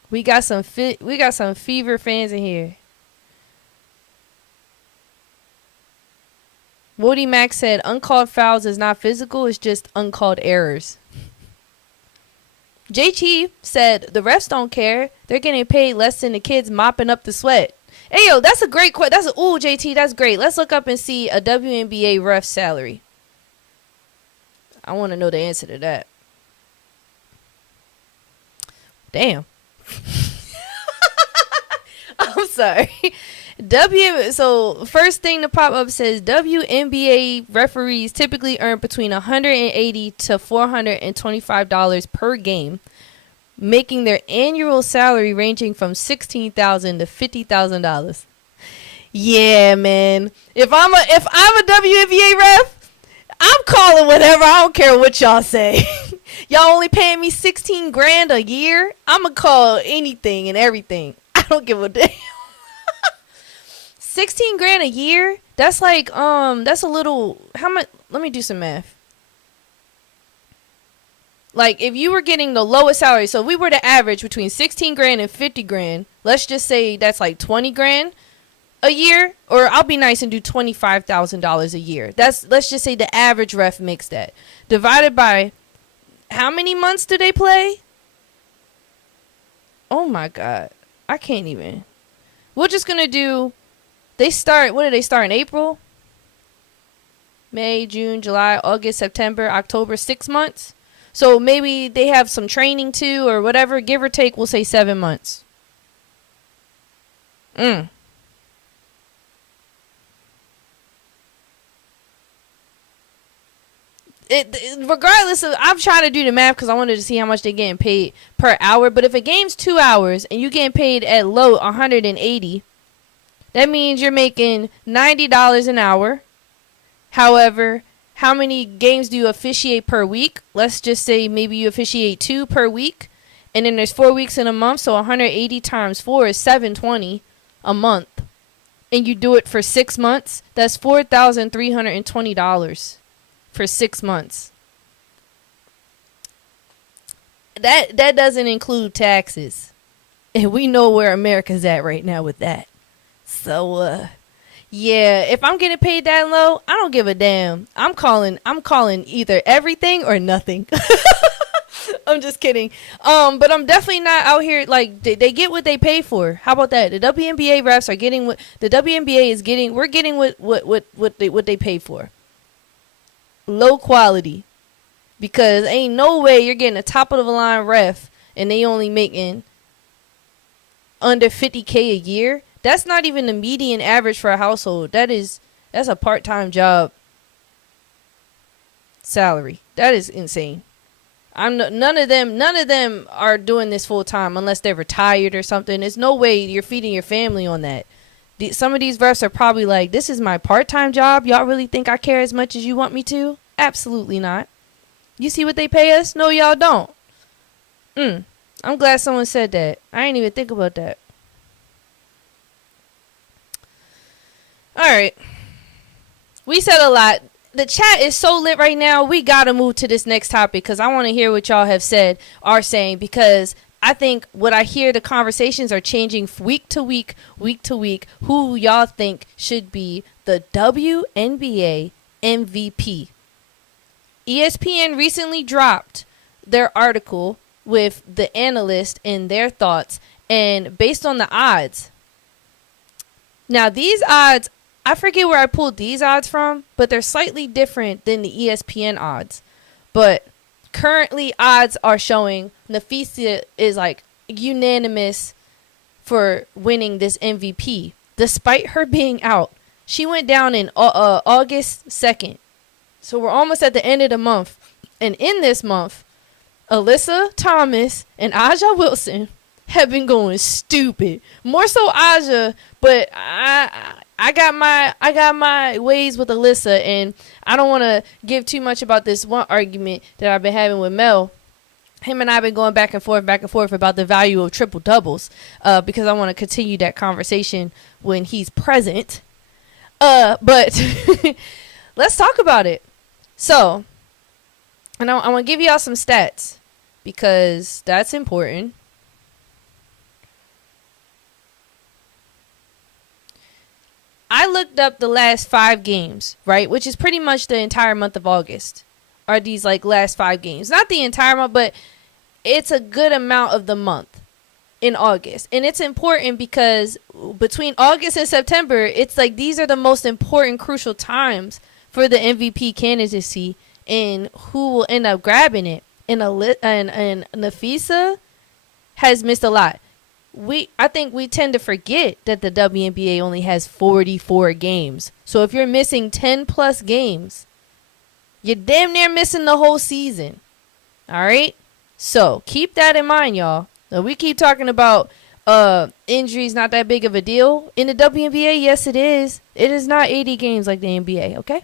We got some Fever fans in here. Woody Mack said uncalled fouls is not physical, it's just uncalled errors. JT said the refs don't care. They're getting paid less than the kids mopping up the sweat. Hey yo, that's a great question. Ooh, JT, that's great. Let's look up and see a WNBA ref salary. I want to know the answer to that. Damn. I'm sorry. So first thing to pop up says WNBA referees typically earn between $180 to $425 per game, making their annual salary ranging from $16,000 to $50,000. Yeah, man. If I'm a WNBA ref, I'm calling whatever. I don't care what y'all say. Y'all only paying me $16,000 a year. I'ma call anything and everything. I don't give a damn. $16,000 a year? That's like that's a little. How much? Let me do some math. Like, if you were getting the lowest salary, so if we were to average between $16,000 and $50,000, let's just say that's like $20,000 a year, or I'll be nice and do $25,000 a year. Let's just say the average ref makes that. Divided by How many months do they play? Oh my God. I can't even. We're just going to do, they start, what do they start in April? May, June, July, August, September, October, 6 months. So maybe they have some training too or whatever. Give or take, we'll say 7 months. Regardless of, I'm trying to do the math because I wanted to see how much they're getting paid per hour. But if a game's 2 hours and you getting paid at low 180, that means you're making $90 an hour. However, how many games do you officiate per week? Let's just say maybe you officiate 2 per week. And then there's 4 weeks in a month. So 180 times 4 is $720 a month. And you do it for 6 months. That's $4,320 for 6 months. That doesn't include taxes. And we know where America's at right now with that. So, yeah, if I'm getting paid that low, I don't give a damn. I'm calling either everything or nothing. I'm just kidding. But I'm definitely not out here like they get what they pay for. How about that? The WNBA refs are getting what the WNBA is getting. We're getting what they pay for. Low quality, because ain't no way you're getting a top of the line ref and they only making under $50K a year. That's not even the median average for a household. That's a part-time job salary. That is insane. None of them are doing this full time unless they're retired or something. There's no way you're feeding your family on that. Some of these refs are probably like, this is my part-time job. Y'all really think I care as much as you want me to? Absolutely not. You see what they pay us? No, y'all don't. I'm glad someone said that. I didn't even think about that. All right. We said a lot. The chat is so lit right now. We got to move to this next topic because I want to hear what y'all have are saying, because I think what I hear, the conversations are changing week to week, who y'all think should be the WNBA MVP. ESPN recently dropped their article with the analyst and their thoughts, and based on the odds. Now, these odds, I forget where I pulled these odds from, but they're slightly different than the ESPN odds. But currently odds are showing Napheesa is like unanimous for winning this MVP, despite her being out. She went down in August 2nd. So we're almost at the end of the month. And in this month, Alyssa Thomas and Aja Wilson have been going stupid. More so Aja, but I got my ways with Alyssa, and I don't want to give too much about this one argument that I've been having with Mel. Him and I have been going back and forth about the value of triple doubles, because I want to continue that conversation when he's present. But let's talk about it. So, and I want to give y'all some stats because that's important. I looked up the last 5 games, right? Which is pretty much the entire month of August. Are these like last 5 games? Not the entire month, but it's a good amount of the month in August. And it's important because between August and September, it's like these are the most important, crucial times for the MVP candidacy and who will end up grabbing it. And Napheesa has missed a lot. I think we tend to forget that the WNBA only has 44 games. So if you're missing 10 plus games, you're damn near missing the whole season. All right? So keep that in mind, y'all. Now, we keep talking about injuries not that big of a deal. In the WNBA, yes, it is. It is not 80 games like the NBA, okay?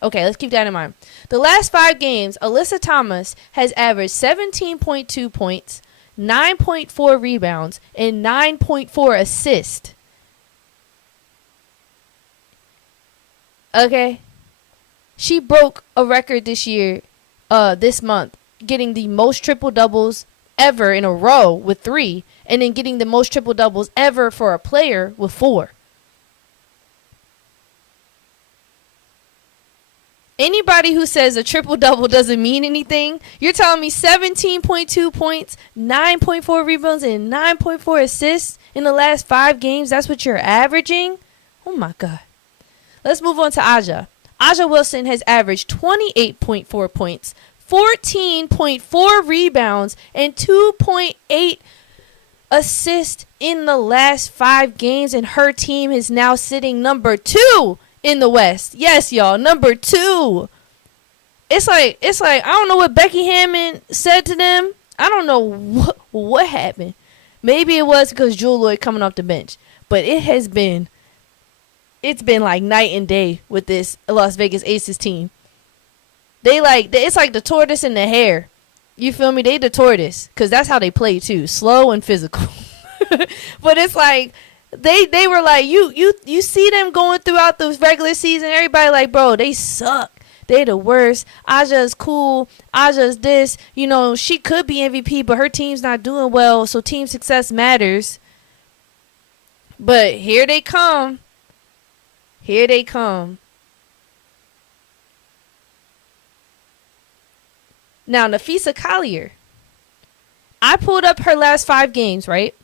Okay, let's keep that in mind. The last 5 games, Alyssa Thomas has averaged 17.2 points, 9.4 rebounds, and 9.4 assists. Okay? She broke a record this month, getting the most triple-doubles ever in a row with 3, and then getting the most triple-doubles ever for a player with 4. Anybody who says a triple-double doesn't mean anything, you're telling me 17.2 points, 9.4 rebounds, and 9.4 assists in the last 5 games, that's what you're averaging? Oh, my God. Let's move on to Aja. Aja Wilson has averaged 28.4 points, 14.4 rebounds, and 2.8 assists in the last 5 games, and her team is now sitting number 2 in the West. Yes, y'all, number 2. It's like I don't know what Becky Hammond said to them. I don't know what happened. Maybe it was because Jewel Lloyd coming off the bench, but it's been like night and day with this Las Vegas Aces team. It's like the tortoise and the hare. You feel me? They the tortoise because that's how they play too, slow and physical. But it's like they were like you see them going throughout the regular season. Everybody like, bro, they suck. They the worst. Aja's cool. Aja's this. You know, she could be MVP, but her team's not doing well, so team success matters. But here they come. Here they come. Now, Napheesa Collier. I pulled up her last 5 games, right?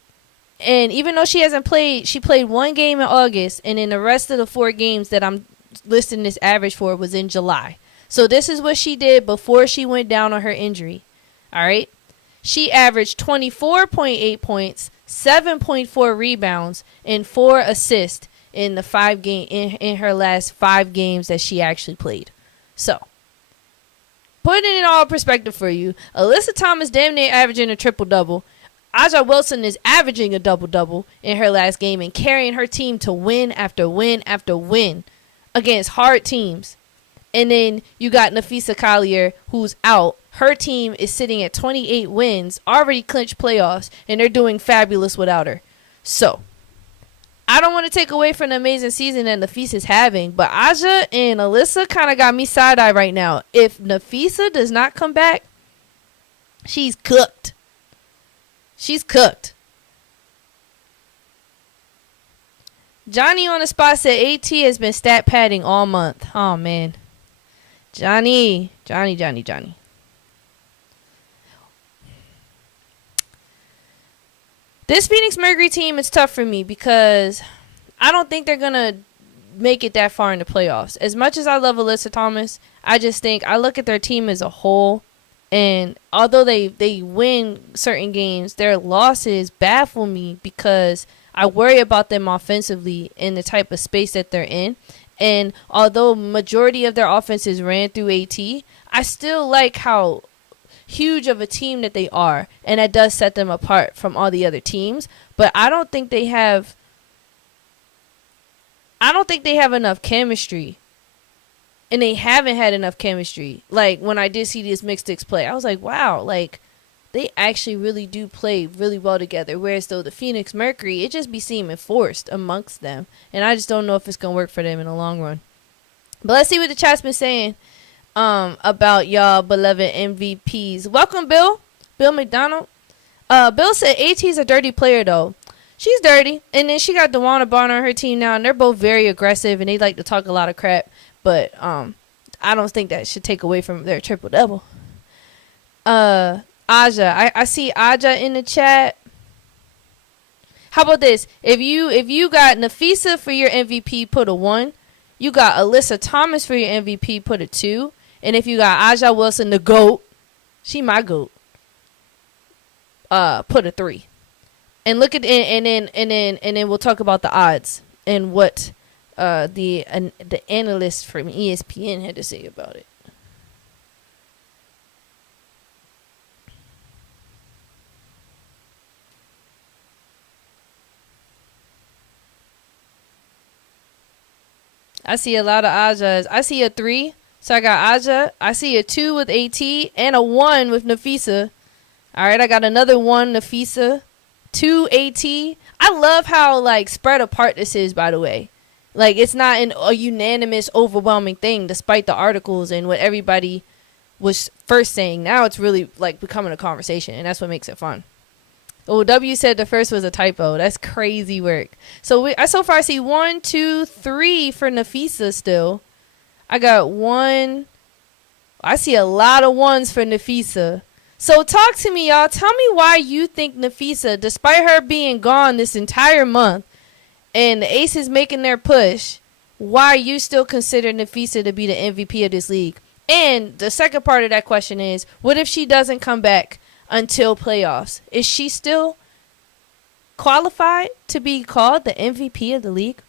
And even though she hasn't played, she played 1 game in August, and then the rest of the 4 games that I'm listing this average for was in July. So this is what she did before she went down on her injury. All right? She averaged 24.8 points, 7.4 rebounds, and 4 assists in the 5 game in her last 5 games that she actually played. So, putting it in all perspective for you, Alyssa Thomas damn near averaging a triple-double. Aja Wilson is averaging a double-double in her last game and carrying her team to win after win after win against hard teams. And then you got Napheesa Collier, who's out. Her team is sitting at 28 wins, already clinched playoffs, and they're doing fabulous without her. So, I don't want to take away from the amazing season that Napheesa's having, but Aja and Alyssa kind of got me side-eye right now. If Napheesa does not come back, she's cooked. She's cooked. Johnny on the spot said AT has been stat padding all month. Oh, man. Johnny. This Phoenix Mercury team is tough for me because I don't think they're going to make it that far in the playoffs. As much as I love Alyssa Thomas, I just think I look at their team as a whole, and although they win certain games, their losses baffle me because I worry about them offensively in the type of space that they're in. And although majority of their offenses ran through AT, I still like how huge of a team that they are, and that does set them apart from all the other teams. But I don't think they have enough chemistry, and they haven't had enough chemistry. Like when I did see these mixed sticks play, I was like, wow, like they actually really do play really well together. Whereas though the Phoenix Mercury, it just be seeming forced amongst them, and I just don't know if it's gonna work for them in the long run. But let's see what the chat's been saying about y'all beloved MVPs. Welcome, Bill McDonald. Bill said AT's a dirty player though. She's dirty, and then she got DeWanna Bonner on her team now, and they're both very aggressive, and they like to talk a lot of crap. But I don't think that should take away from their triple double. Aja, I see Aja in the chat. How about this? If you got Napheesa for your MVP, put a 1. You got Alyssa Thomas for your MVP, put a 2. And if you got Aja Wilson, the GOAT, she my GOAT, put a 3. And look at and then we'll talk about the odds and what the analyst from ESPN had to say about it. I see a lot of Ajas. I see a 3. So I got Aja. I see a 2 with AT and a 1 with Napheesa. All right, I got another 1 Napheesa, 2 AT. I love how like spread apart this is, by the way. Like it's not a unanimous, overwhelming thing, despite the articles and what everybody was first saying. Now it's really like becoming a conversation, and that's what makes it fun. Oh, W said the first was a typo. That's crazy work. So I so far see 1, 2, 3 for Napheesa still. I got 1. I see a lot of 1s for Napheesa. So talk to me, y'all. Tell me why you think Napheesa, despite her being gone this entire month and the Aces making their push, why you still consider Napheesa to be the MVP of this league? And the second part of that question is, what if she doesn't come back until playoffs? Is she still qualified to be called the MVP of the league?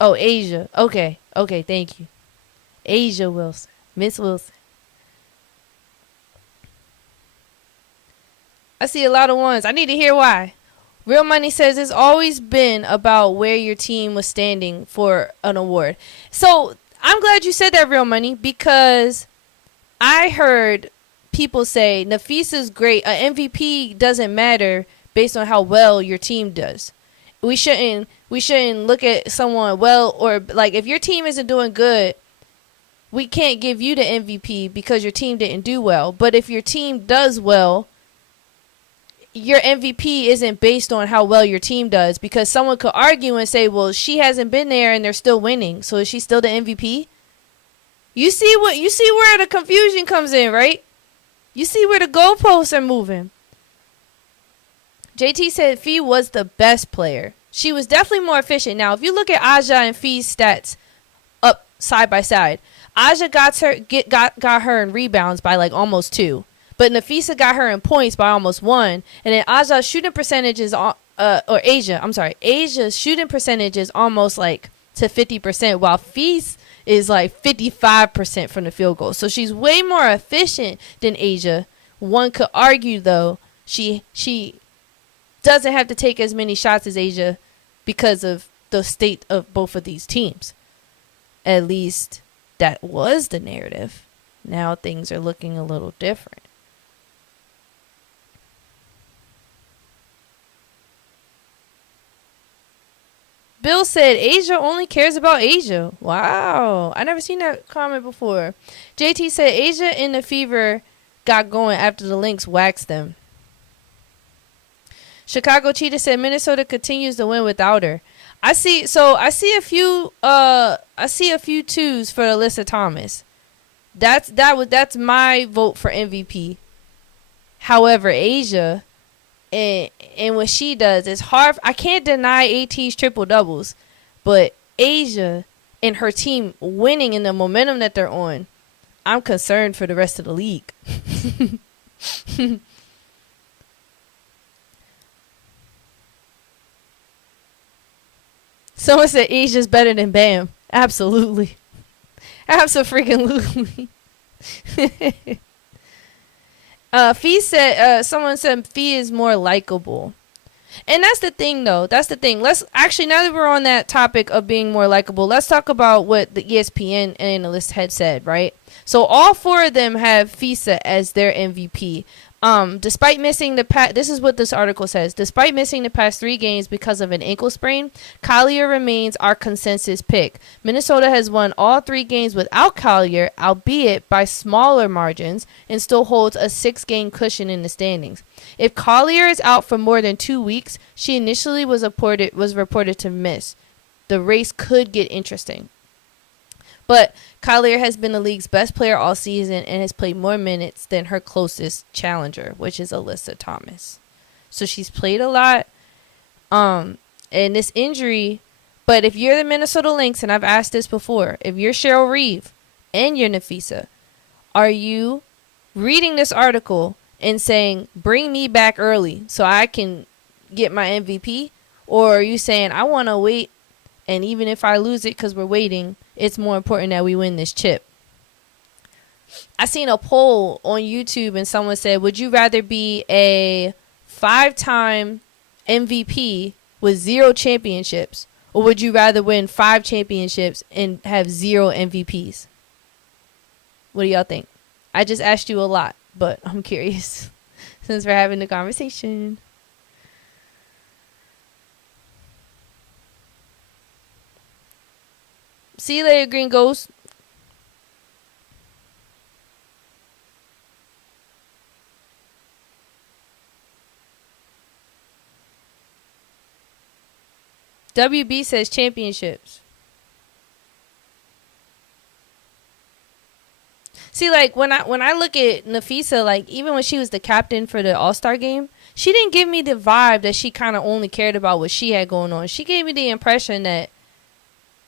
Oh, Asia. Okay, thank you. Asia Wilson. Miss Wilson. I see a lot of 1s. I need to hear why. Real Money says it's always been about where your team was standing for an award. So I'm glad you said that, Real Money, because I heard people say Napheesa's great. An MVP doesn't matter based on how well your team does. We shouldn't look at someone well, or like if your team isn't doing good, we can't give you the MVP because your team didn't do well. But if your team does well, your MVP isn't based on how well your team does, because someone could argue and say, well, she hasn't been there and they're still winning, so is she still the MVP? You see where the confusion comes in, right? You see where the goalposts are moving. JT said Fee was the best player. She was definitely more efficient. Now, if you look at Aja and Fee's stats up side by side, Aja got her in rebounds by like almost 2. But Napheesa got her in points by almost 1. And then Aja's shooting percentage is, Asia's shooting percentage is almost like to 50%, while Fee's is like 55% from the field goal. So she's way more efficient than Asia. One could argue, though, she doesn't have to take as many shots as Asia because of the state of both of these teams. At least that was the narrative. Now things are looking a little different. Bill said Asia only cares about Asia. Wow. I never seen that comment before. JT said Asia and the Fever got going after the Lynx waxed them. Chicago Cheetah said Minnesota continues to win without her. I see a few 2s for Alyssa Thomas. That's my vote for MVP. However, Asia and what she does is hard. I can't deny AT's triple doubles, but Asia and her team winning in the momentum that they're on, I'm concerned for the rest of the league. Someone said Asia's better than Bam. Absolutely. Absolutely. Fee said, someone said Fee is more likable. And that's the thing, though. That's the thing. Let's actually, now that we're on that topic of being more likable, let's talk about what the ESPN analyst had said, right? So all 4 of them have Fisa as their MVP. Despite missing this is what this article says. Despite missing the past 3 games because of an ankle sprain, Collier remains our consensus pick. Minnesota has won all 3 games without Collier, albeit by smaller margins, and still holds a 6-game cushion in the standings. If Collier is out for more than 2 weeks, she initially was reported to miss. The race could get interesting. But Collier has been the league's best player all season and has played more minutes than her closest challenger, which is Alyssa Thomas. So she's played a lot. And this injury, but if you're the Minnesota Lynx, and I've asked this before, if you're Cheryl Reeve and you're Napheesa, are you reading this article and saying, bring me back early so I can get my MVP? Or are you saying, I want to wait, and even if I lose it because we're waiting, it's more important that we win this chip? I seen a poll on YouTube and someone said, would you rather be a 5-time MVP with 0 championships, or would you rather win 5 championships and have 0 MVPs? What do y'all think? I just asked you a lot, but I'm curious since we're having the conversation. See you later, Green Ghost. WB says championships. See, like when I look at Napheesa, like even when she was the captain for the All-Star game, she didn't give me the vibe that she kind of only cared about what she had going on. She gave me the impression that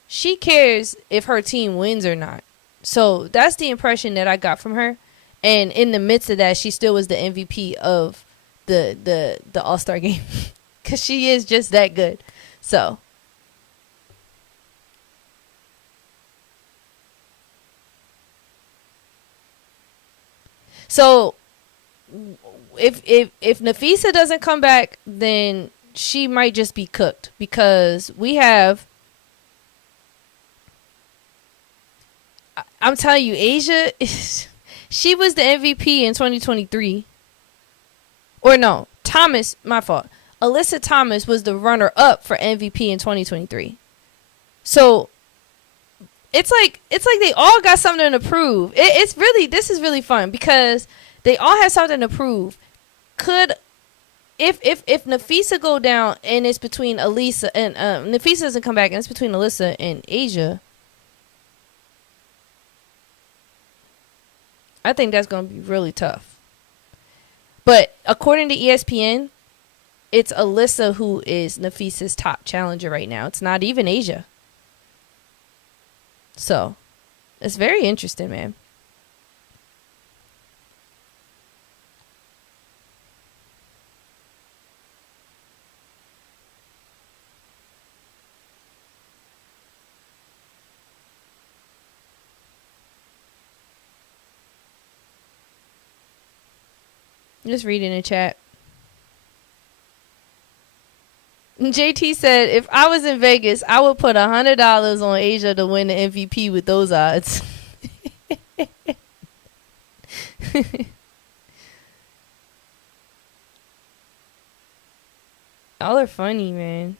she cares if her team wins or not. So that's the impression that I got from her. And in the midst of that, she still was the MVP of the All-Star game. Because she is just that good. So if Napheesa doesn't come back, then she might just be cooked, because we have, I'm telling you, Asia she was the MVP in 2023. Or no, Thomas, my fault. Alyssa Thomas was the runner-up for MVP in 2023. So it's like they all got something to prove. This is really fun because they all have something to prove. If Napheesa go down and it's between Alyssa and Napheesa doesn't come back and it's between Alyssa and Asia, I think that's going to be really tough. But according to ESPN, it's Alyssa who is Napheesa's top challenger right now. It's not even Asia. So, it's very interesting, man. Just reading the chat. JT said, if I was in Vegas, I would put $100 on Asia to win the MVP with those odds. Y'all are funny, man.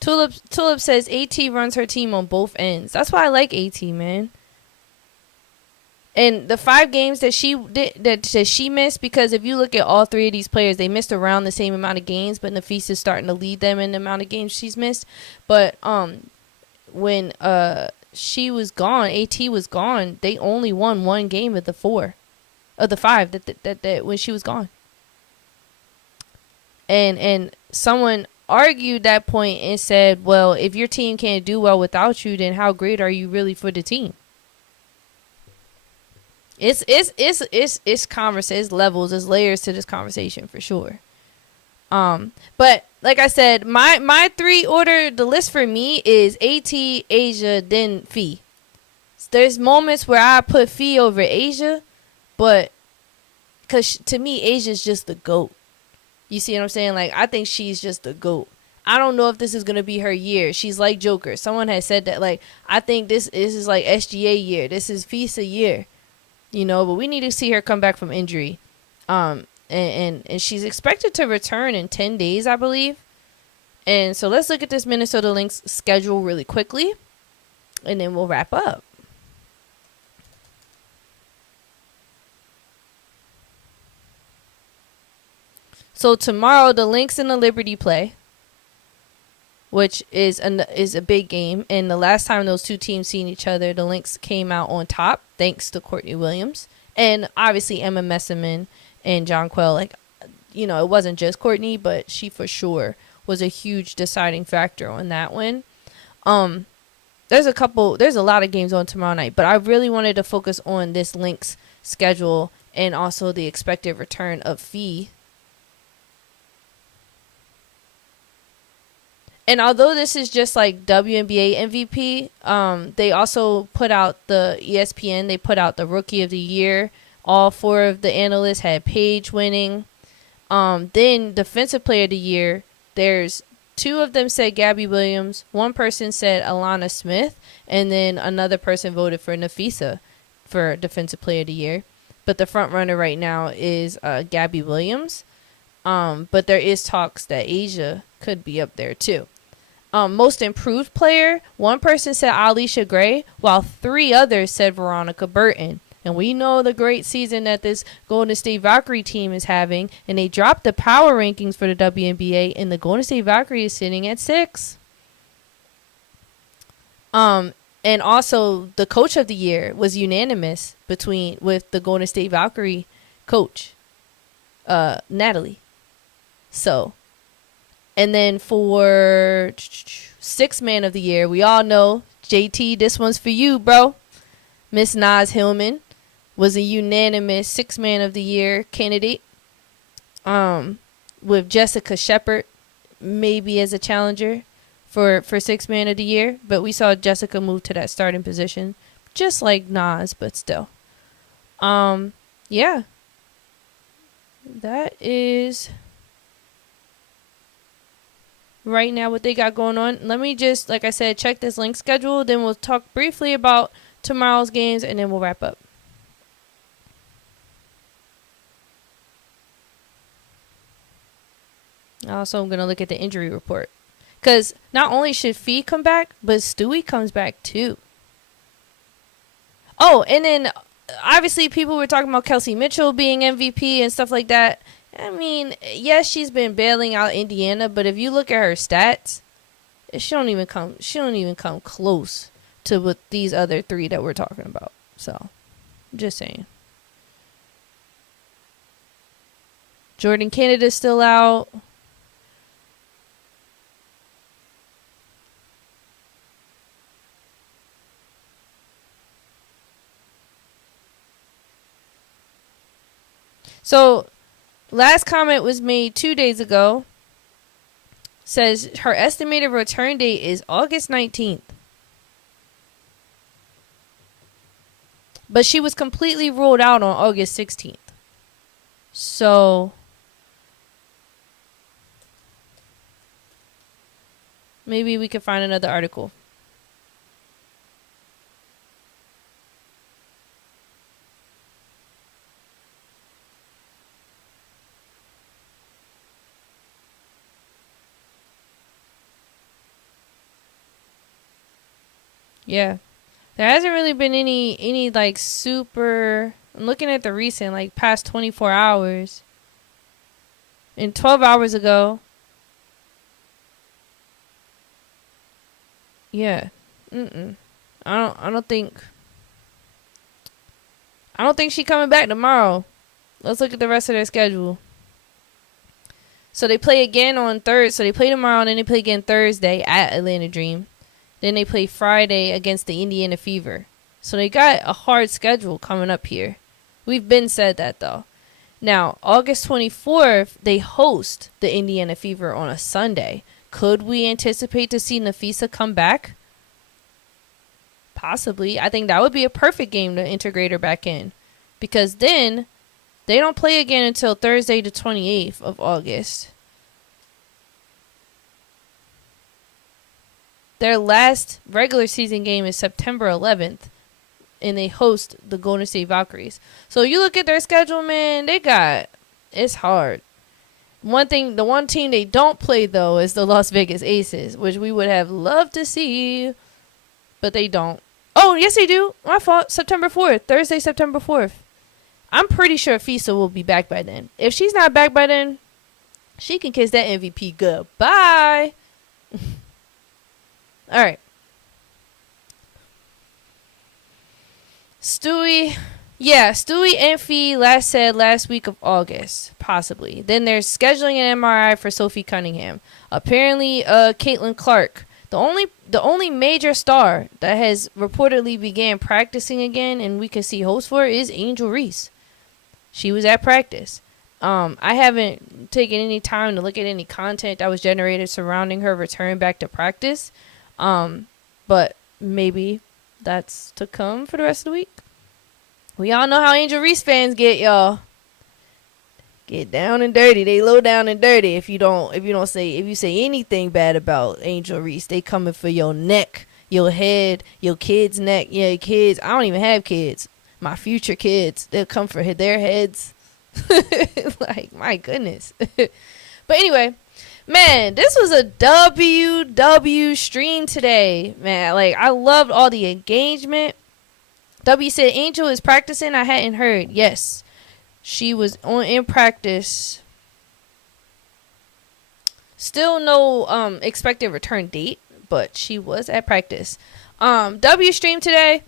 Tulip says AT runs her team on both ends. That's why I like AT, man. And the 5 games that she did that she missed, because if you look at all 3 of these players, they missed around the same amount of games, but Napheesa's starting to lead them in the amount of games she's missed. But when she was gone, AT was gone, they only won 1 game of the 4 of the 5 that when she was gone. And someone argued that point and said, well, if your team can't do well without you, then how great are you really for the team? It's levels, there's layers to this conversation for sure. But like I said, my 3 order, the list for me is AT, Asia, then Fee. There's moments where I put Fee over Asia, but because to me, Asia's just the GOAT. You see what I'm saying? Like, I think she's just the GOAT. I don't know if this is going to be her year. She's like Joker. Someone has said that, like, I think this is like SGA year. This is FISA year. You know, but we need to see her come back from injury. And she's expected to return in 10 days, I believe. And so let's look at this Minnesota Lynx schedule really quickly, and then we'll wrap up. So tomorrow, the Lynx and the Liberty play, which is a big game. And the last time those 2 teams seen each other, the Lynx came out on top, thanks to Courtney Williams. And obviously Emma Messiman and Jonquel. Like, you know, it wasn't just Courtney, but she for sure was a huge deciding factor on that win. There's a lot of games on tomorrow night, but I really wanted to focus on this Lynx schedule and also the expected return of Fee. And although this is just like WNBA MVP, they also put out the ESPN. They put out the Rookie of the Year. All 4 of the analysts had Paige winning. Then Defensive Player of the Year, there's 2 of them said Gabby Williams. 1 person said Alana Smith. And then another person voted for Napheesa for Defensive Player of the Year. But the front runner right now is Gabby Williams. But there is talks that Asia could be up there too. Most improved player, 1 person said Alicia Gray, while 3 others said Veronica Burton. And we know the great season that this Golden State Valkyrie team is having. And they dropped the power rankings for the WNBA. And the Golden State Valkyrie is sitting at 6. And also the coach of the year was unanimous with the Golden State Valkyrie coach, Natalie. So, and then for 6th man of the year, we all know, JT, this one's for you, bro. Miss Naz Hillman was a unanimous 6th man of the year candidate. With Jessica Shepard maybe as a challenger for 6th man of the year, but we saw Jessica move to that starting position, just like Naz, but still. Yeah. That is right now what they got going on. Let me just, like I said, check this link schedule, then we'll talk briefly about tomorrow's games, and then we'll wrap up. Also, I'm going to look at the injury report. Because not only should Fee come back, but Stewie comes back too. Oh, and then obviously people were talking about Kelsey Mitchell being MVP and stuff like that. I mean, yes, she's been bailing out Indiana, but if you look at her stats, she don't even come close to what these other 3 that we're talking about. So, just saying. Jordan Canada's still out. So, last comment was made 2 days ago. Says her estimated return date is August 19th. But she was completely ruled out on August 16th. So, maybe we could find another article. Yeah. There hasn't really been any like super, I'm looking at the recent, like past 24 hours. And 12 hours ago. Yeah. I don't think she's coming back tomorrow. Let's look at the rest of their schedule. So they play again on Thursday. So they play tomorrow and then they play again Thursday at Atlanta Dream. Then they play Friday against the Indiana Fever. So they got a hard schedule coming up here. We've been said that, though. Now, August 24th, they host the Indiana Fever on a Sunday. Could we anticipate to see Napheesa come back? Possibly. I think that would be a perfect game to integrate her back in. Because then, they don't play again until Thursday the 28th of August. Their last regular season game is September 11th, and they host the Golden State Valkyries. So you look at their schedule, man, it's hard. The one team they don't play, though, is the Las Vegas Aces, which we would have loved to see, but they don't. Oh, yes, they do. My fault. September 4th, Thursday, September 4th. I'm pretty sure Fisa will be back by then. If she's not back by then, she can kiss that MVP goodbye. All right. Stewie and Fee last week of August, possibly. Then they're scheduling an MRI for Sophie Cunningham. Apparently, Caitlin Clark, the only major star that has reportedly began practicing again, and we can see hosts for, is Angel Reese. She was at practice. I haven't taken any time to look at any content that was generated surrounding her return back to practice. But maybe that's to come for the rest of the week. We all know how Angel Reese fans get, y'all. Get down and dirty. They low down and dirty. If you say anything bad about Angel Reese, they coming for your neck, your head, your kids' neck. Yeah, your kids. I don't even have kids. My future kids, they'll come for their heads. Like, my goodness. But anyway, man, this was a WW stream today, man. Like, I loved all the engagement. W said Angel is practicing. I hadn't heard. Yes, she was in practice. Still no expected return date, but she was at practice. W stream today.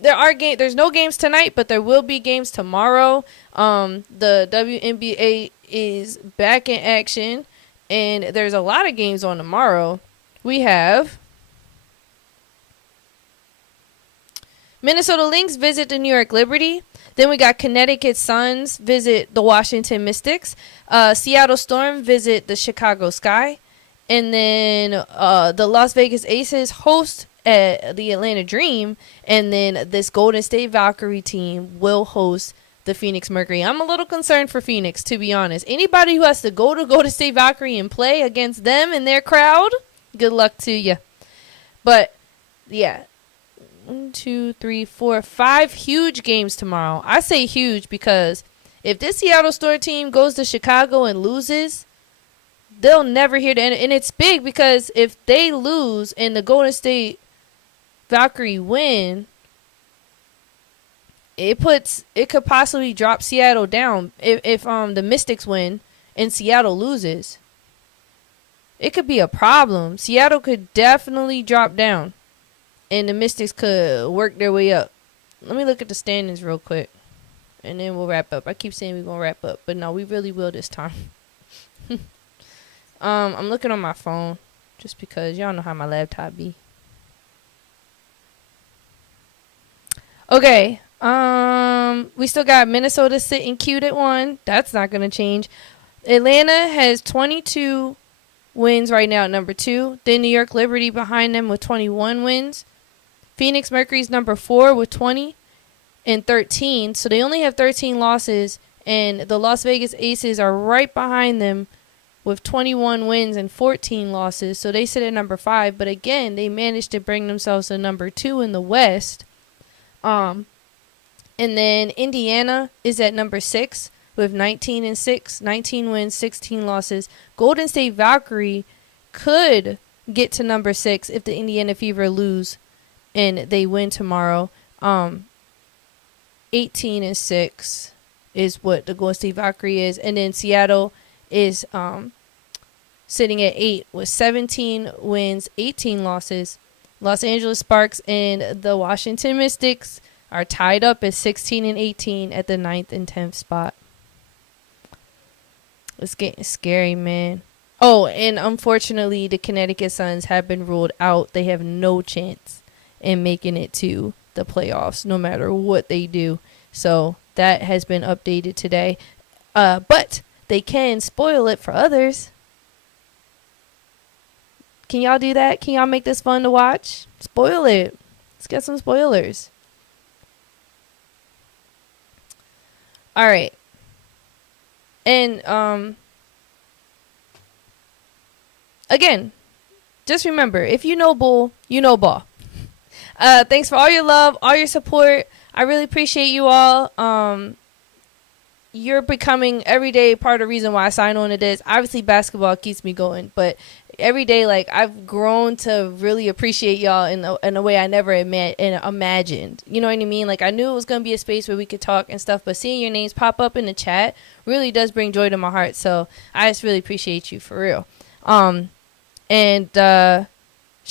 There's no games tonight, but there will be games tomorrow. The WNBA is back in action, and there's a lot of games on tomorrow. We have Minnesota Lynx visit the New York Liberty. Then we got Connecticut Suns visit the Washington Mystics. Seattle Storm visit the Chicago Sky. And then the Las Vegas Aces host the Atlanta Dream. And then this Golden State Valkyrie team will host the Phoenix Mercury. I'm a little concerned for Phoenix, to be honest. Anybody who has to go to Golden State Valkyrie and play against them and their crowd, good luck to you. But, yeah. 1, 2, 3, 4, 5 huge games tomorrow. I say huge because if this Seattle Storm team goes to Chicago and loses, they'll never hear the end. And it's big because if they lose and the Golden State Valkyrie win, it could possibly drop Seattle down. If the Mystics win and Seattle loses, it could be a problem. Seattle could definitely drop down. And the Mystics could work their way up. Let me look at the standings real quick. And then we'll wrap up. I keep saying we're going to wrap up. But no, we really will this time. I'm looking on my phone. Just because y'all know how my laptop be. Okay. We still got Minnesota sitting cute at 1. That's not going to change. Atlanta has 22 wins right now at number 2. Then New York Liberty behind them with 21 wins. Phoenix Mercury's number 4 with 20 and 13. So they only have 13 losses. And the Las Vegas Aces are right behind them with 21 wins and 14 losses. So they sit at number 5. But again, they managed to bring themselves to number 2 in the West. And then Indiana is at number 6 with 19 and 6, 19 wins, 16 losses. Golden State Valkyrie could get to number 6 if the Indiana Fever lose and they win tomorrow. 18 and 6 is what the Golden State Valkyrie is. And then Seattle is sitting at 8 with 17 wins, 18 losses. Los Angeles Sparks and the Washington Mystics are tied up at 16 and 18 at the 9th and 10th spot. It's getting scary, man. Oh, and unfortunately, the Connecticut Suns have been ruled out. They have no chance in making it to the playoffs, no matter what they do. So that has been updated today. But they can spoil it for others. Can y'all do that? Can y'all make this fun to watch? Spoil it. Let's get some spoilers. All right. And again, just remember, if you know bull, you know ball. Thanks for all your love, all your support. I really appreciate you all. You're becoming every day part of the reason why I sign on to this. Obviously, basketball keeps me going, but every day, like, I've grown to really appreciate y'all in a way I never imagined. You know what I mean? Like, I knew it was going to be a space where we could talk and stuff, but seeing your names pop up in the chat really does bring joy to my heart. So I just really appreciate you for real. And shout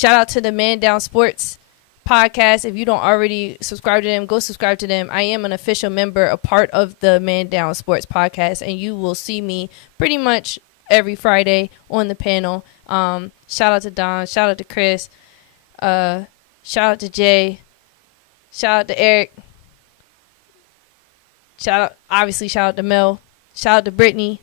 out to the Man Down Sports podcast. If you don't already subscribe to them, go subscribe to them. I am an official member, a part of the Man Down Sports podcast, and you will see me pretty much every Friday on the panel. Shout out to Don, shout out to Chris, shout out to Jay, shout out to Eric, shout out to Mel, shout out to Brittany,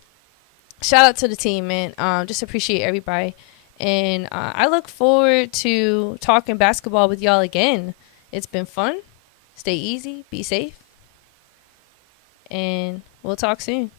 shout out to the team, man. Just appreciate everybody. And I look forward to talking basketball with y'all again. It's been fun. Stay easy. Be safe. And we'll talk soon.